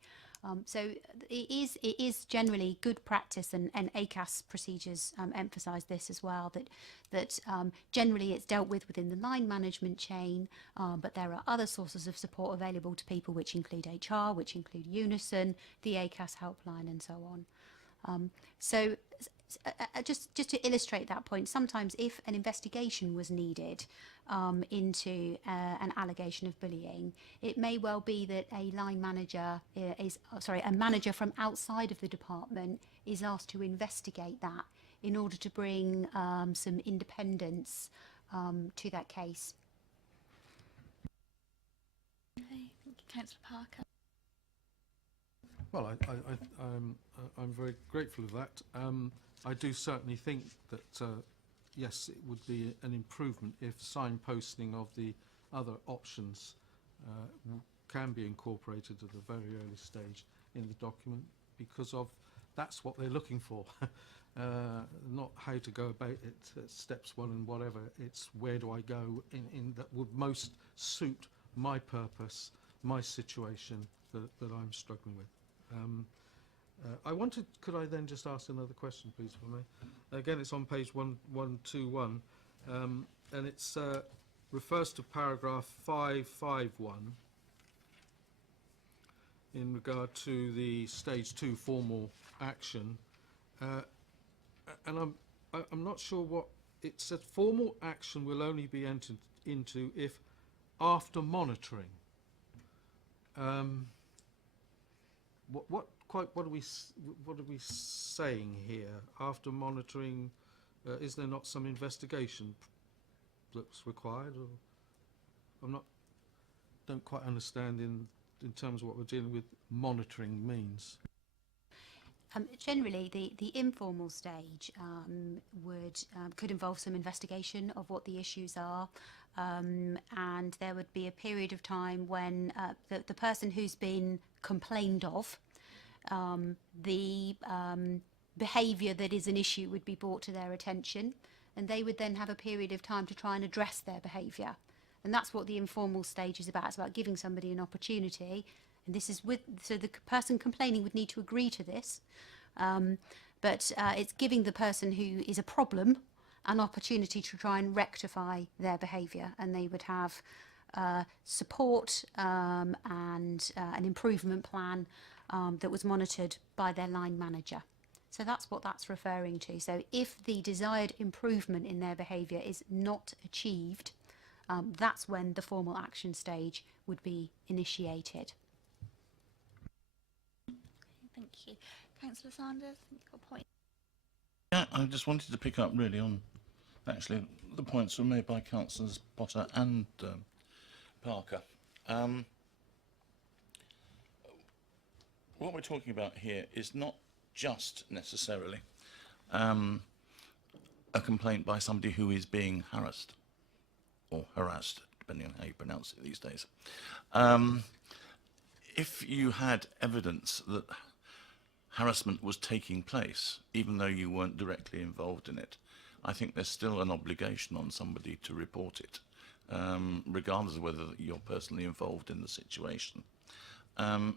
So it is generally good practice, and ACAS procedures emphasise this as well, that generally it's dealt with within the line management chain, but there are other sources of support available to people, which include HR, which include Unison, the ACAS helpline, and so on. Just to illustrate that point, sometimes if an investigation was needed into an allegation of bullying, it may well be that a line manager a manager from outside of the department is asked to investigate that in order to bring some independence to that case. Okay, thank you, Councillor Parker. Well, I'm very grateful of that. I do certainly think that, yes, it would be an improvement if signposting of the other options can be incorporated at a very early stage in the document, because that's what they're looking for. Not how to go about it, steps 1 and whatever. It's where do I go in that would most suit my purpose, my situation that I'm struggling with. Could I then just ask another question, please, for me? Again, it's on page 121, and it refers to paragraph 551 in regard to the stage 2 formal action, and I'm not sure what it said. Formal action will only be entered into if after monitoring. What are we saying here? After monitoring, is there not some investigation that's required? Or don't quite understand in terms of what we're dealing with monitoring means. Generally, the informal stage could involve some investigation of what the issues are, and there would be a period of time when the person who's been complained of, the behaviour that is an issue would be brought to their attention, and they would then have a period of time to try and address their behaviour. And that's what the informal stage is about. It's about giving somebody an opportunity. And this is so the person complaining would need to agree to this, but it's giving the person who is a problem an opportunity to try and rectify their behaviour, and they would have support and an improvement plan that was monitored by their line manager. So that's what that's referring to. So if the desired improvement in their behaviour is not achieved, that's when the formal action stage would be initiated. Thank you. Councillor Sanders, I think you've got a point. Yeah, I just wanted to pick up really on actually the points were made by Councillors Potter and Parker. What we're talking about here is not just necessarily a complaint by somebody who is being harassed or harassed, depending on how you pronounce it these days. If you had evidence that harassment was taking place, even though you weren't directly involved in it, I think there's still an obligation on somebody to report it, regardless of whether you're personally involved in the situation.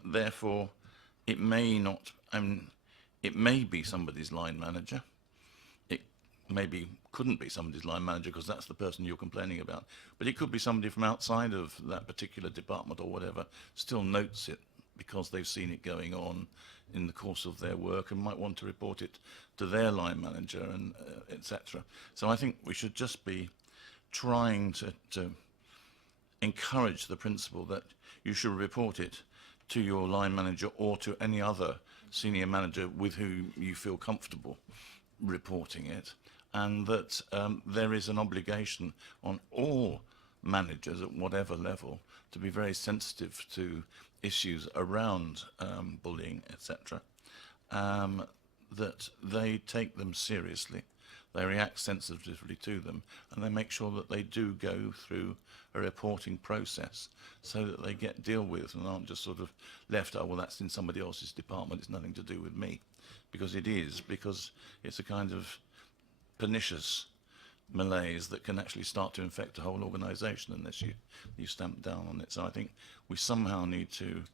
Therefore, it may not, it may be somebody's line manager. It maybe couldn't be somebody's line manager because that's the person you're complaining about. But it could be somebody from outside of that particular department or whatever, still notes it because they've seen it going on in the course of their work and might want to report it to their line manager and etc. So I think we should just be trying to encourage the principle that you should report it to your line manager or to any other senior manager with whom you feel comfortable reporting it, and that there is an obligation on all managers at whatever level to be very sensitive to issues around bullying, etc., that they take them seriously, they react sensitively to them, and they make sure that they do go through a reporting process so that they get dealt with and aren't just sort of left, oh, well, that's in somebody else's department, it's nothing to do with me. Because it is, because it's a kind of pernicious malaise that can actually start to infect a whole organisation unless you stamp down on it. So I think we somehow need to,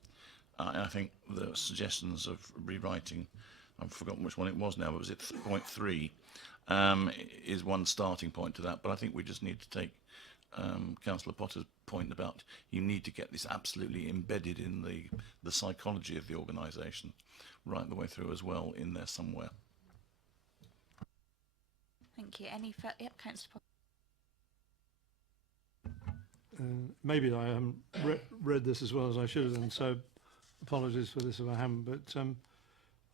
I think the suggestions of rewriting, I've forgotten which one it was now, but was it point 3, is one starting point to that. But I think we just need to take Councillor Potter's point about you need to get this absolutely embedded in the psychology of the organisation right the way through as well in there somewhere. Thank you. Any yep, Councillor Potter. Maybe I haven't read this as well as I should have done, so apologies for this if I haven't, but I'm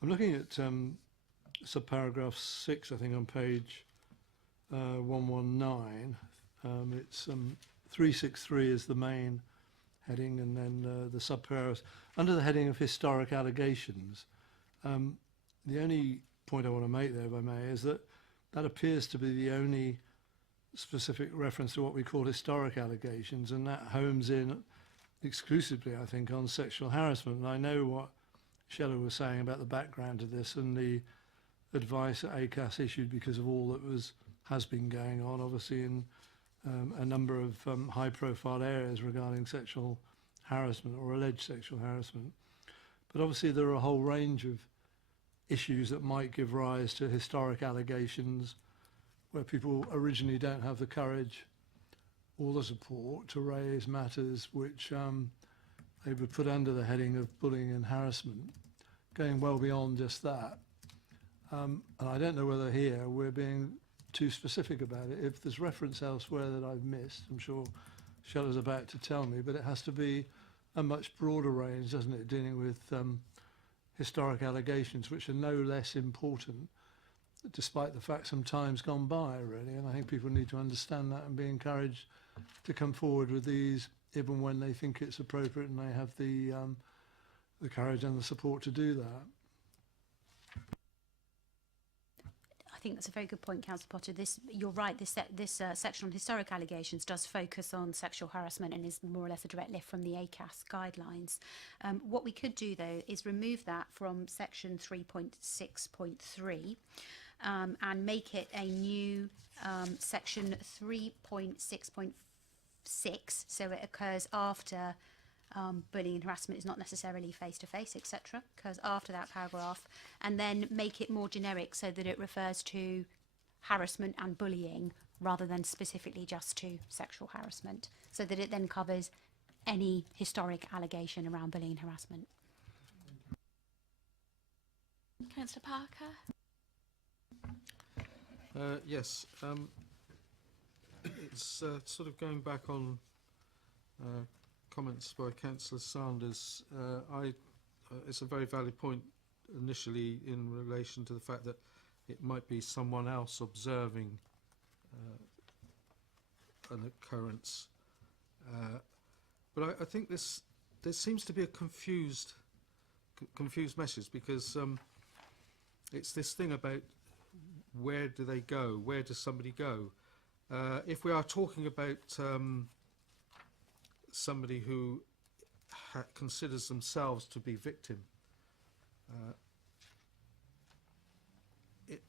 looking at subparagraph 6, I think, on page 119. It's 363 is the main heading, and then the subparagraphs under the heading of historic allegations. The only point I want to make there, if I may, is that that appears to be the only specific reference to what we call historic allegations, and that homes in exclusively, I think, on sexual harassment. And I know what Shella was saying about the background to this and the advice that ACAS issued because of all that has been going on, obviously, in a number of high-profile areas regarding sexual harassment or alleged sexual harassment. But obviously there are a whole range of issues that might give rise to historic allegations where people originally don't have the courage or the support to raise matters which they would put under the heading of bullying and harassment, going well beyond just that. And I don't know whether here we're being too specific about it. If there's reference elsewhere that I've missed, I'm sure Shella's about to tell me, but it has to be a much broader range, doesn't it, dealing with historic allegations, which are no less important, despite the fact some time's gone by, really. And I think people need to understand that and be encouraged to come forward with these, even when they think it's appropriate and they have the courage and the support to do that. I think that's a very good point, Councillor Potter. You're right, this section on historic allegations does focus on sexual harassment and is more or less a direct lift from the ACAS guidelines. What we could do, though, is remove that from section 3.6.3 and make it a new section 3.6.6, so it occurs after bullying and harassment is not necessarily face-to-face, etc., occurs after that paragraph, and then make it more generic so that it refers to harassment and bullying rather than specifically just to sexual harassment, so that it then covers any historic allegation around bullying and harassment. Councillor Parker. Yes, it's sort of going back on comments by Councillor Sanders. It's a very valid point initially in relation to the fact that it might be someone else observing an occurrence. But I think there seems to be a confused message, because it's this thing about where do they go, where does somebody go? If we are talking about somebody who considers themselves to be victim,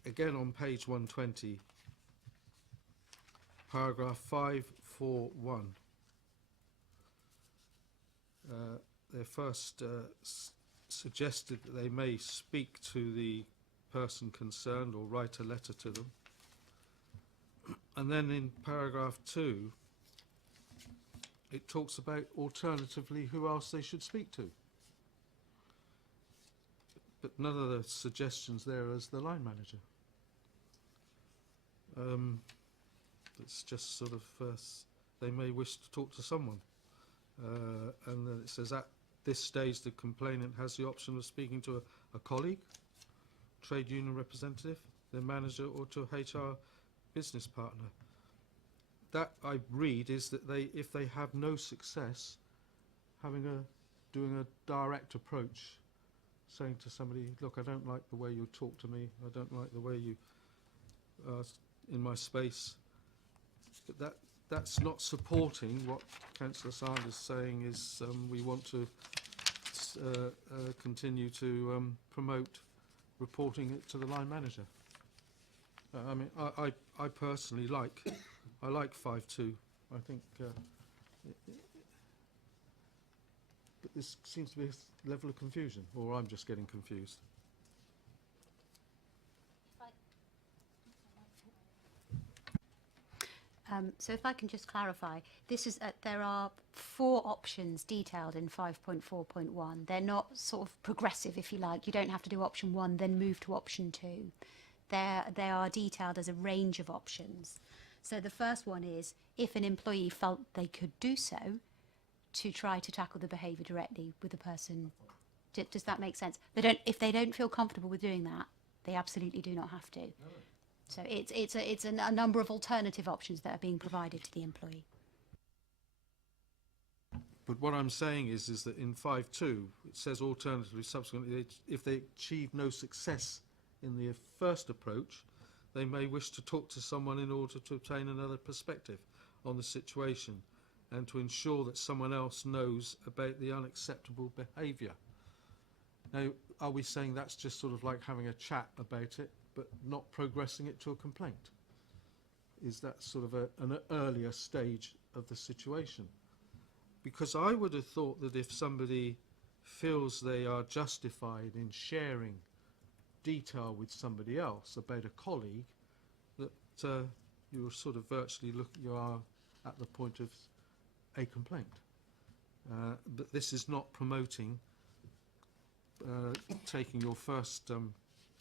again on page 120, paragraph 541, their first suggested that they may speak to the person concerned or write a letter to them. And then in paragraph 2, it talks about alternatively who else they should speak to. But none of the suggestions there is the line manager. It's just sort of, they may wish to talk to someone. And then it says, at this stage, the complainant has the option of speaking to a colleague, trade union representative, their manager, or to a HR business partner. That I read is that if they have no success, doing a direct approach, saying to somebody, look, I don't like the way you talk to me, I don't like the way you are in my space. But that's not supporting what Councillor Sanders is saying is we want to continue to promote reporting it to the line manager. I mean, I personally like 5.2. I think, but this seems to be a level of confusion, or I'm just getting confused. So if I can just clarify, this is there are 4 options detailed in 5.4.1. They're not sort of progressive, if you like. You don't have to do option 1, then move to option 2. They are detailed as a range of options. So the first one is, if an employee felt they could do so, to try to tackle the behaviour directly with the person. Does that make sense? If they don't feel comfortable with doing that, they absolutely do not have to. No. So it's a number of alternative options that are being provided to the employee. But what I'm saying is that in 5.2, it says alternatively, subsequently, if they achieve no success in the first approach, they may wish to talk to someone in order to obtain another perspective on the situation and to ensure that someone else knows about the unacceptable behaviour. Now, are we saying that's just sort of like having a chat about it, but not progressing it to a complaint? Is that sort of an earlier stage of the situation? Because I would have thought that if somebody feels they are justified in sharing detail with somebody else about a colleague, that you're sort of virtually you are at the point of a complaint. But this is not promoting taking your first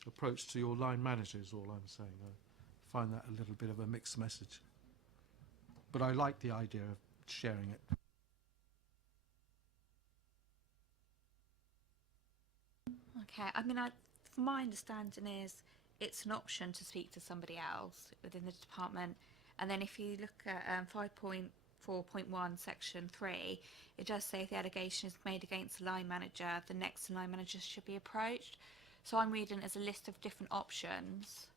approach to your line manager, is all I'm saying. I find that a little bit of a mixed message. But I like the idea of sharing it. Okay, I mean, from my understanding is it's an option to speak to somebody else within the department. And then if you look at 5.4.1 section 3, it does say if the allegation is made against the line manager, the next line manager should be approached. So I'm reading it as a list of different options,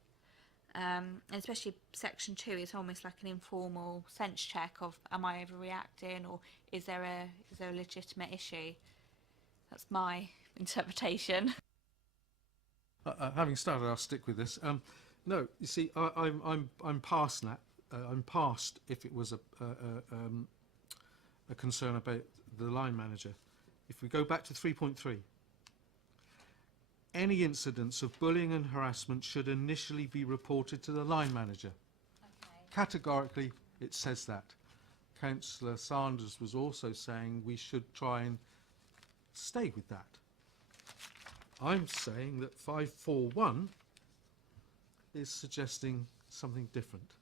and especially section 2 is almost like an informal sense check of, am I overreacting, or is there a legitimate issue? That's my interpretation. Having started, I'll stick with this. No, you see, I'm past that. I'm past if it was a concern about the line manager. If we go back to 3.3, any incidents of bullying and harassment should initially be reported to the line manager. Okay. Categorically, it says that. Councillor Sanders was also saying we should try and stay with that. I'm saying that 5.4.1 is suggesting something different.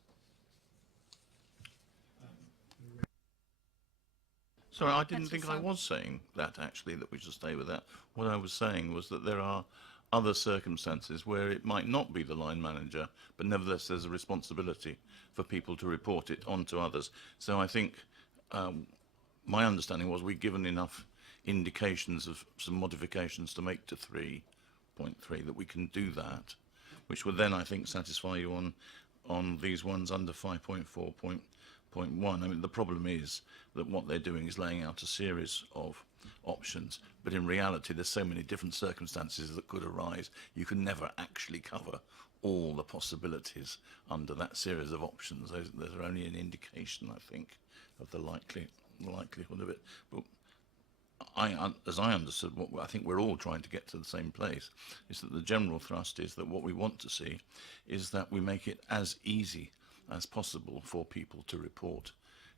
Sorry, I didn't think I was saying that, actually, that we should stay with that. What I was saying was that there are other circumstances where it might not be the line manager, but nevertheless there's a responsibility for people to report it on to others. So I think my understanding was we'd given enough indications of some modifications to make to 3.3 that we can do that, which would then, I think, satisfy you on these ones under 5.4.1. I mean, the problem is that what they're doing is laying out a series of options, but in reality there's so many different circumstances that could arise, you can never actually cover all the possibilities under that series of options. There's only an indication, I think, of the likelihood of it. But as I understood, what I think we're all trying to get to the same place, is that the general thrust is that what we want to see is that we make it as easy as possible for people to report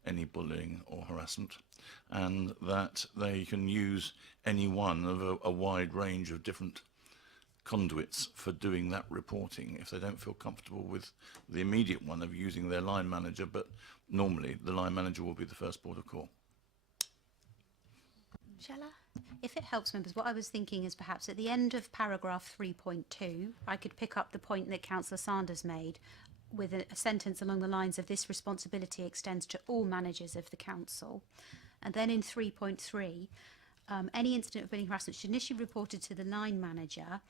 any bullying or harassment, and that they can use any one of a wide range of different conduits for doing that reporting if they don't feel comfortable with the immediate one of using their line manager, but normally the line manager will be the first port of call. Shella? If it helps members, what I was thinking is perhaps at the end of paragraph 3.2, I could pick up the point that Councillor Sanders made with a sentence along the lines of this responsibility extends to all managers of the council. And then in 3.3, any incident of bullying harassment should initially be reported to the line manager,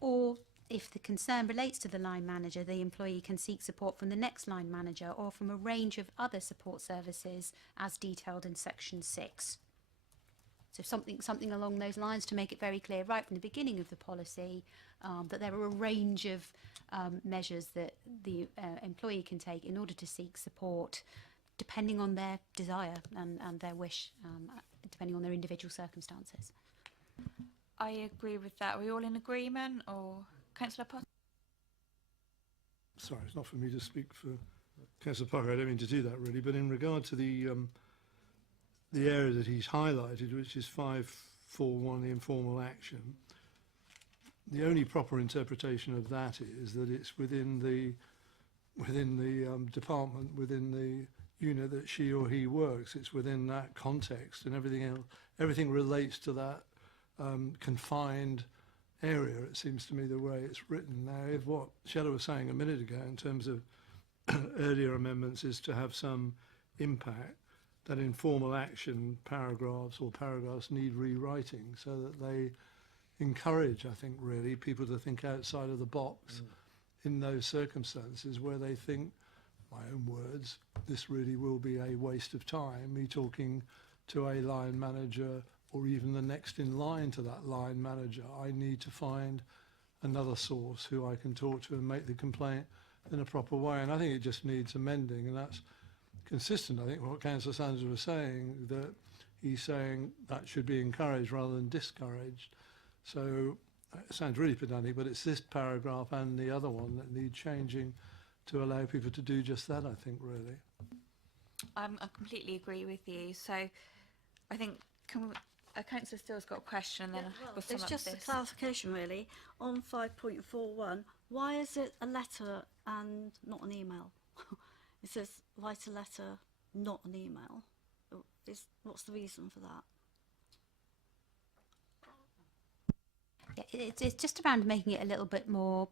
or if the concern relates to the line manager, the employee can seek support from the next line manager or from a range of other support services as detailed in section 6. So something along those lines to make it very clear right from the beginning of the policy that there are a range of measures that the employee can take in order to seek support depending on their desire and their wish, depending on their individual circumstances. I agree with that. Are we all in agreement, or Councillor Potter? Sorry, it's not for me to speak for Councillor Parker. I don't mean to do that really, but in regard to the area that he's highlighted, which is 541, the informal action, the only proper interpretation of that is that it's within the department, within the unit that she or he works. It's within that context, and everything else, everything relates to that confined area. It seems to me the way it's written now. If what Shella was saying a minute ago in terms of earlier amendments is to have some impact, that informal action paragraphs need rewriting so that they encourage, I think, really people to think outside of the box in those circumstances where they think, my own words, this really will be a waste of time, me talking to a line manager or even the next in line to that line manager. I need to find another source who I can talk to and make the complaint in a proper way. And I think it just needs amending, and that's consistent, I think, with what Councillor Sanders was saying, that he's saying that should be encouraged rather than discouraged. So it sounds really pedantic, but it's this paragraph and the other one that need changing to allow people to do just that, I think, really. I completely agree with you. So I think Councillor Steele's got a question, and then we'll sum it's up just this. a clarification really. On 5.41, why is it a letter and not an email? It says write a letter, not an email. What's the reason for that? Yeah, it's just around making it a little bit more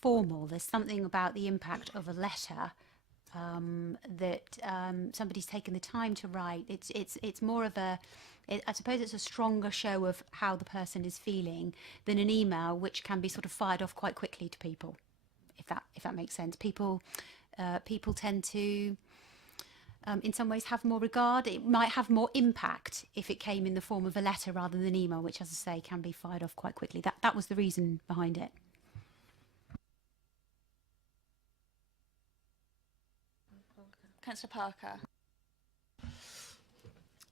formal. There's something about the impact of a letter that somebody's taken the time to write. It's more of a, I suppose it's a stronger show of how the person is feeling than an email, which can be sort of fired off quite quickly to people, if that makes sense. People tend to, in some ways, have more regard. It might have more impact if it came in the form of a letter rather than an email, which, as I say, can be fired off quite quickly. That was the reason behind it. Councillor Parker.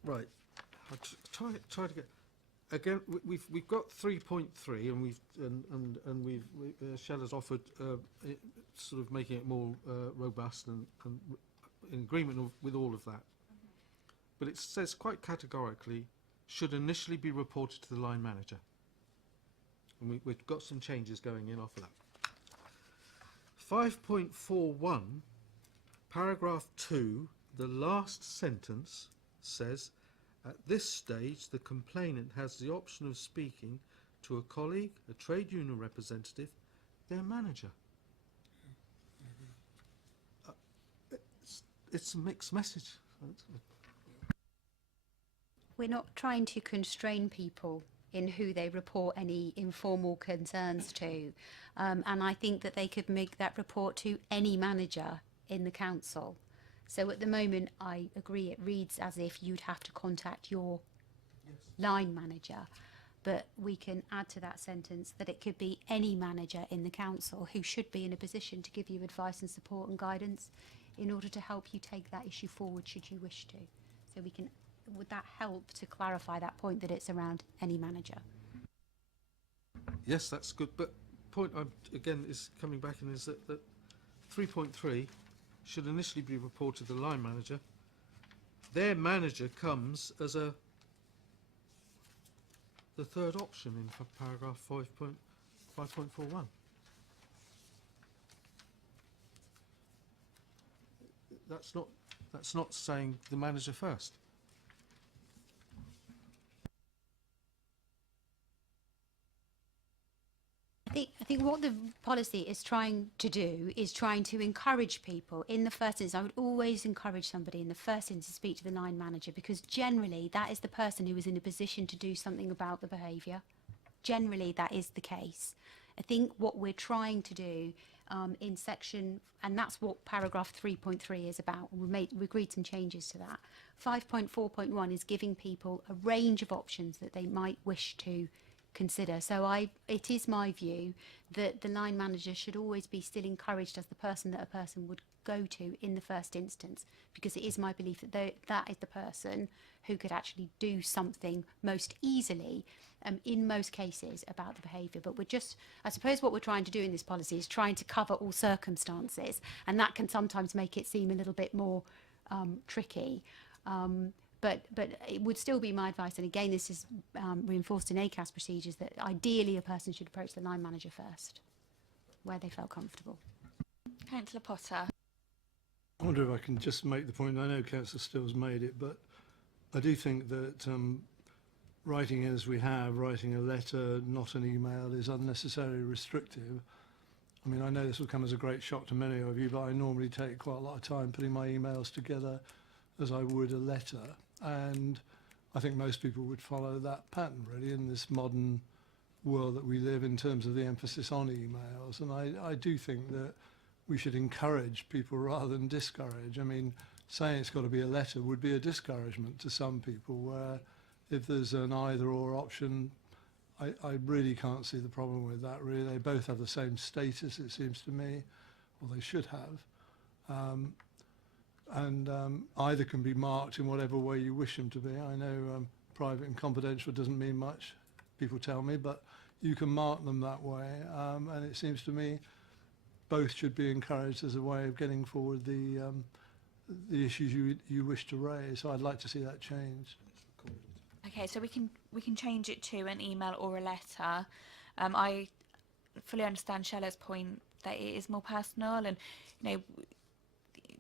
Right. I'll try to get again. We've got 3.3, and we've Shella's offered sort of making it more robust and in agreement with all of that. But it says quite categorically, should initially be reported to the line manager. And we've got some changes going in off of that. 5.41, paragraph 2, the last sentence says, at this stage, the complainant has the option of speaking to a colleague, a trade union representative, their manager. It's a mixed message. We're not trying to constrain people in who they report any informal concerns to. And I think that they could make that report to any manager in the council. So at the moment, I agree, it reads as if you'd have to contact your line manager. But we can add to that sentence that it could be any manager in the council who should be in a position to give you advice and support and guidance in order to help you take that issue forward should you wish to. So would that help to clarify that point that it's around any manager? Yes, that's good. But point again is coming back and is that 3.3 should initially be reported to the line manager. Their manager comes as the third option in paragraph 5.41. That's not saying the manager first. I think what the policy is trying to do is trying to encourage people in the first instance. I would always encourage somebody in the first instance to speak to the line manager, because generally that is the person who is in a position to do something about the behaviour. Generally that is the case. I think what we're trying to do in section, and that's what paragraph 3.3 is about, we agreed some changes to that. 5.4.1 is giving people a range of options that they might wish to consider. So it is my view that the line manager should always be still encouraged as the person that a person would go to in the first instance, because it is my belief that that is the person who could actually do something most easily in most cases about the behaviour. But I suppose what we're trying to do in this policy is trying to cover all circumstances, and that can sometimes make it seem a little bit more tricky. But it would still be my advice, and again this is reinforced in ACAS procedures, that ideally a person should approach the line manager first, where they felt comfortable. Councillor Potter. I wonder if I can just make the point, I know Councillor Stills made it, but I do think that writing as we have, writing a letter, not an email, is unnecessarily restrictive. I mean, I know this will come as a great shock to many of you, but I normally take quite a lot of time putting my emails together as I would a letter, and I think most people would follow that pattern really in this modern world that we live in terms of the emphasis on emails. And I do think that we should encourage people rather than discourage. I mean, saying it's got to be a letter would be a discouragement to some people, where if there's an either or option, I really can't see the problem with that really. They both have the same status, it seems to me, or they should have. Either can be marked in whatever way you wish them to be. I know private and confidential doesn't mean much, people tell me, but you can mark them that way. And it seems to me both should be encouraged as a way of getting forward the issues you wish to raise. So I'd like to see that changed. Okay, so we can change it to an email or a letter. I fully understand Shella's point that it is more personal, and you know,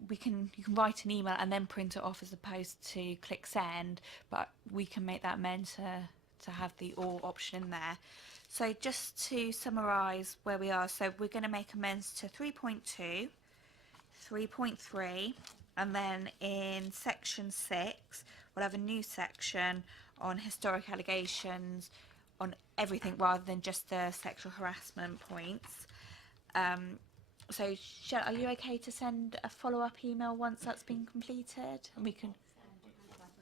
you can write an email and then print it off as opposed to click send, but we can make that amend to have the or option in there. So just to summarise where we are, so we're going to make amends to 3.2, 3.3, and then in section 6 we'll have a new section on historic allegations on everything rather than just the sexual harassment points. So, Shell, are you okay to send a follow-up email once that's been completed? And we can...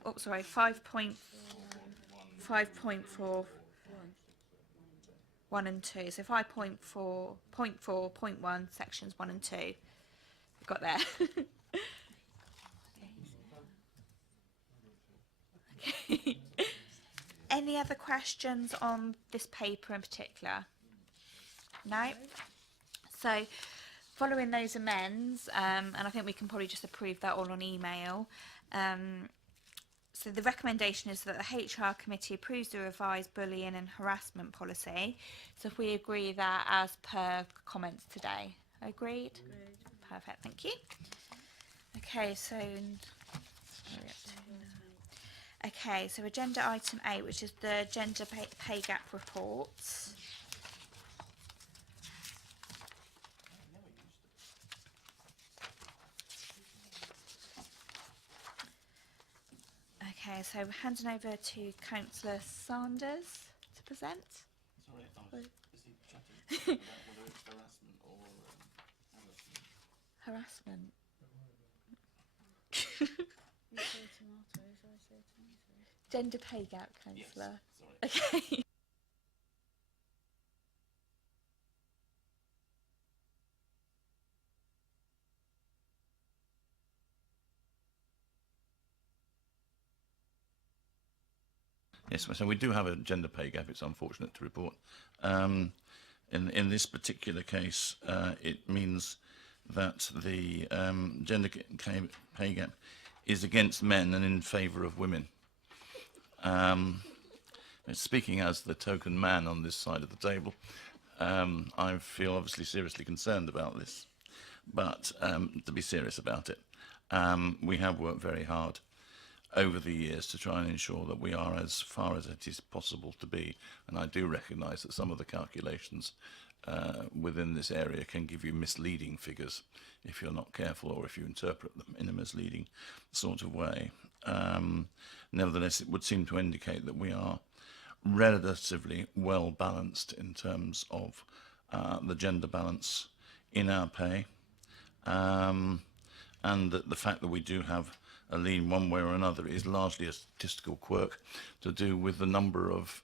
Oh, sorry, 5.4, 1 and 2. So 5.4.1, sections 1 and 2. We've got there. Okay. Any other questions on this paper in particular? No? So, following those amends, and I think we can probably just approve that all on email. So the recommendation is that the HR committee approves the revised bullying and harassment policy. So if we agree that as per comments today. Agreed? Perfect, thank you. Okay, so... Okay, so agenda item 8, which is the gender pay gap report. Okay, so we're handing over to Councillor Sanders to present. Sorry, is he chatting about whether it's harassment or Harassment. Gender pay gap, Councillor. Yes, sorry. Okay. Yes, so we do have a gender pay gap. It's unfortunate to report. In this particular case, it means that the gender pay gap is against men and in favour of women. Speaking as the token man on this side of the table, I feel obviously seriously concerned about this. But to be serious about it, we have worked very hard over the years to try and ensure that we are as far as it is possible to be. And I do recognise that some of the calculations within this area can give you misleading figures if you're not careful or if you interpret them in a misleading sort of way. Nevertheless, it would seem to indicate that we are relatively well balanced in terms of the gender balance in our pay, and that the fact that we do have a lean one way or another is largely a statistical quirk to do with the number of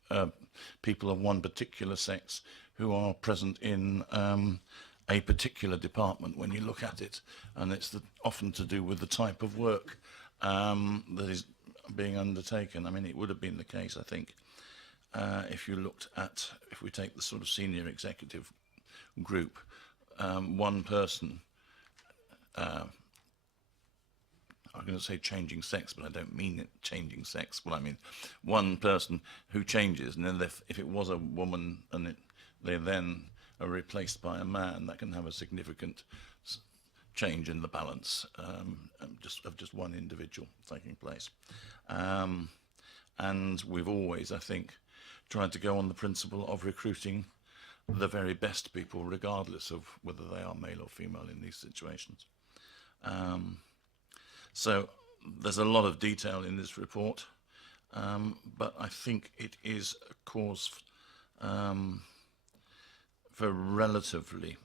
people of one particular sex who are present in a particular department when you look at it, and it's often to do with the type of work that is being undertaken. I mean, it would have been the case, I think, if you looked at, if we take the sort of senior executive group, one person, I'm going to say changing sex, but I don't mean it changing sex. Well, I mean one person who changes, and then if it was a woman and they then are replaced by a man, that can have a significant change in the balance of just one individual taking place. And we've always, I think, tried to go on the principle of recruiting the very best people, regardless of whether they are male or female in these situations. So there's a lot of detail in this report, but I think it is a cause for relatively,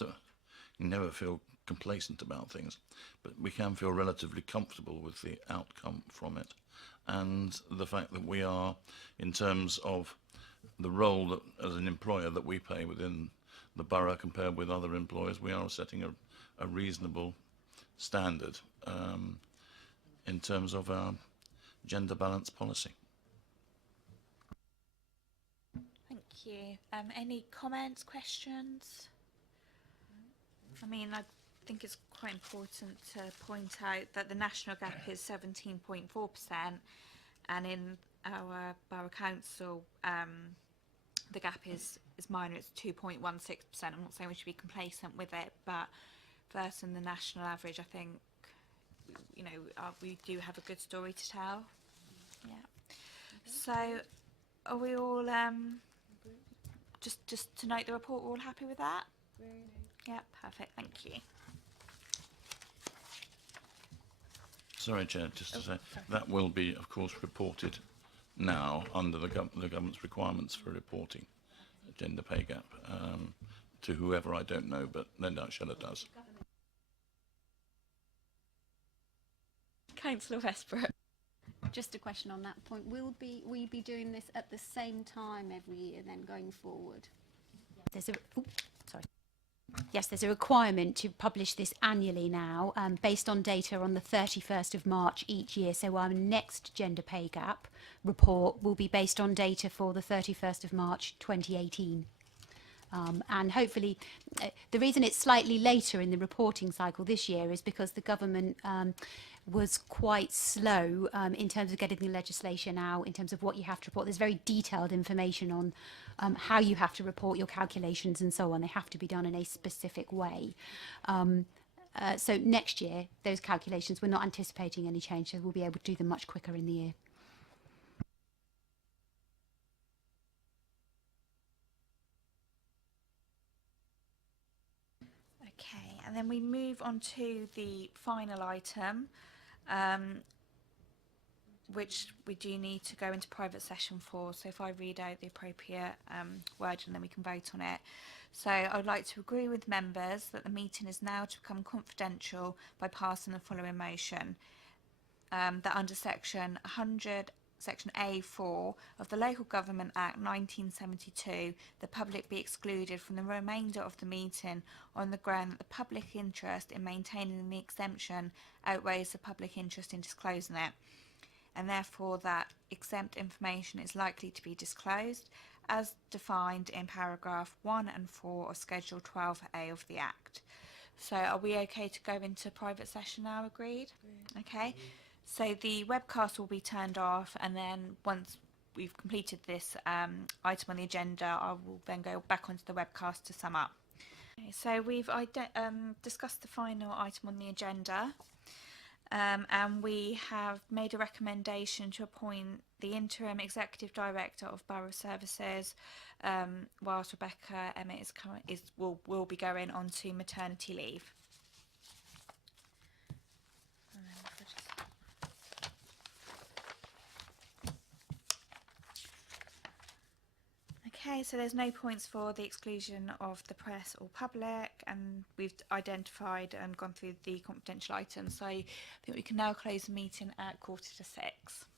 you never feel complacent about things, but we can feel relatively comfortable with the outcome from it. And the fact that we are, in terms of the role that, as an employer, that we play within the borough compared with other employers, we are setting a reasonable standard in terms of our gender balance policy. Thank you. Any comments, questions? I mean, I think it's quite important to point out that the national gap is 17.4%, and in our borough council, the gap is minor. It's 2.16%. I'm not saying we should be complacent with it, but versus the national average, I think, you know, we do have a good story to tell. Yeah. So, are we all just to note the report? We're all happy with that? Yeah, perfect. Thank you. Sorry, Chair, just to say, that will be, of course, reported now under the government's requirements for reporting a gender pay gap to whoever, I don't know, but no doubt Shella does. Councillor Westbrook. Just a question on that point. Will we be doing this at the same time every year then going forward? There's a, Yes, there's a requirement to publish this annually now, based on data on the 31st of March each year. So our next gender pay gap report will be based on data for the 31st of March 2018. And hopefully, the reason it's slightly later in the reporting cycle this year is because the government was quite slow in terms of getting the legislation out, in terms of what you have to report. There's very detailed information on how you have to report your calculations and so on. They have to be done in a specific way. So next year, those calculations, we're not anticipating any change, so we'll be able to do them much quicker in the year. Okay, and then we move on to the final item, which we do need to go into private session for. So if I read out the appropriate word, and then we can vote on it. So I would like to agree with members that the meeting is now to become confidential by passing the following motion. That under section A4 of the Local Government Act 1972, the public be excluded from the remainder of the meeting on the ground that the public interest in maintaining the exemption outweighs the public interest in disclosing it. and therefore that exempt information is likely to be disclosed as defined in paragraph 1 and 4 of Schedule 12A of the Act. So are we okay to go into private session now, agreed? Okay. So the webcast will be turned off, and then once we've completed this item on the agenda, I will then go back onto the webcast to sum up. Okay, so we've discussed the final item on the agenda, and we have made a recommendation to appoint the interim executive director of Borough Services, whilst Rebecca Emmett will be going on to maternity leave. Okay, so there's no points for the exclusion of the press or public, and we've identified and gone through the confidential items. So I think we can now close the meeting at 5:45.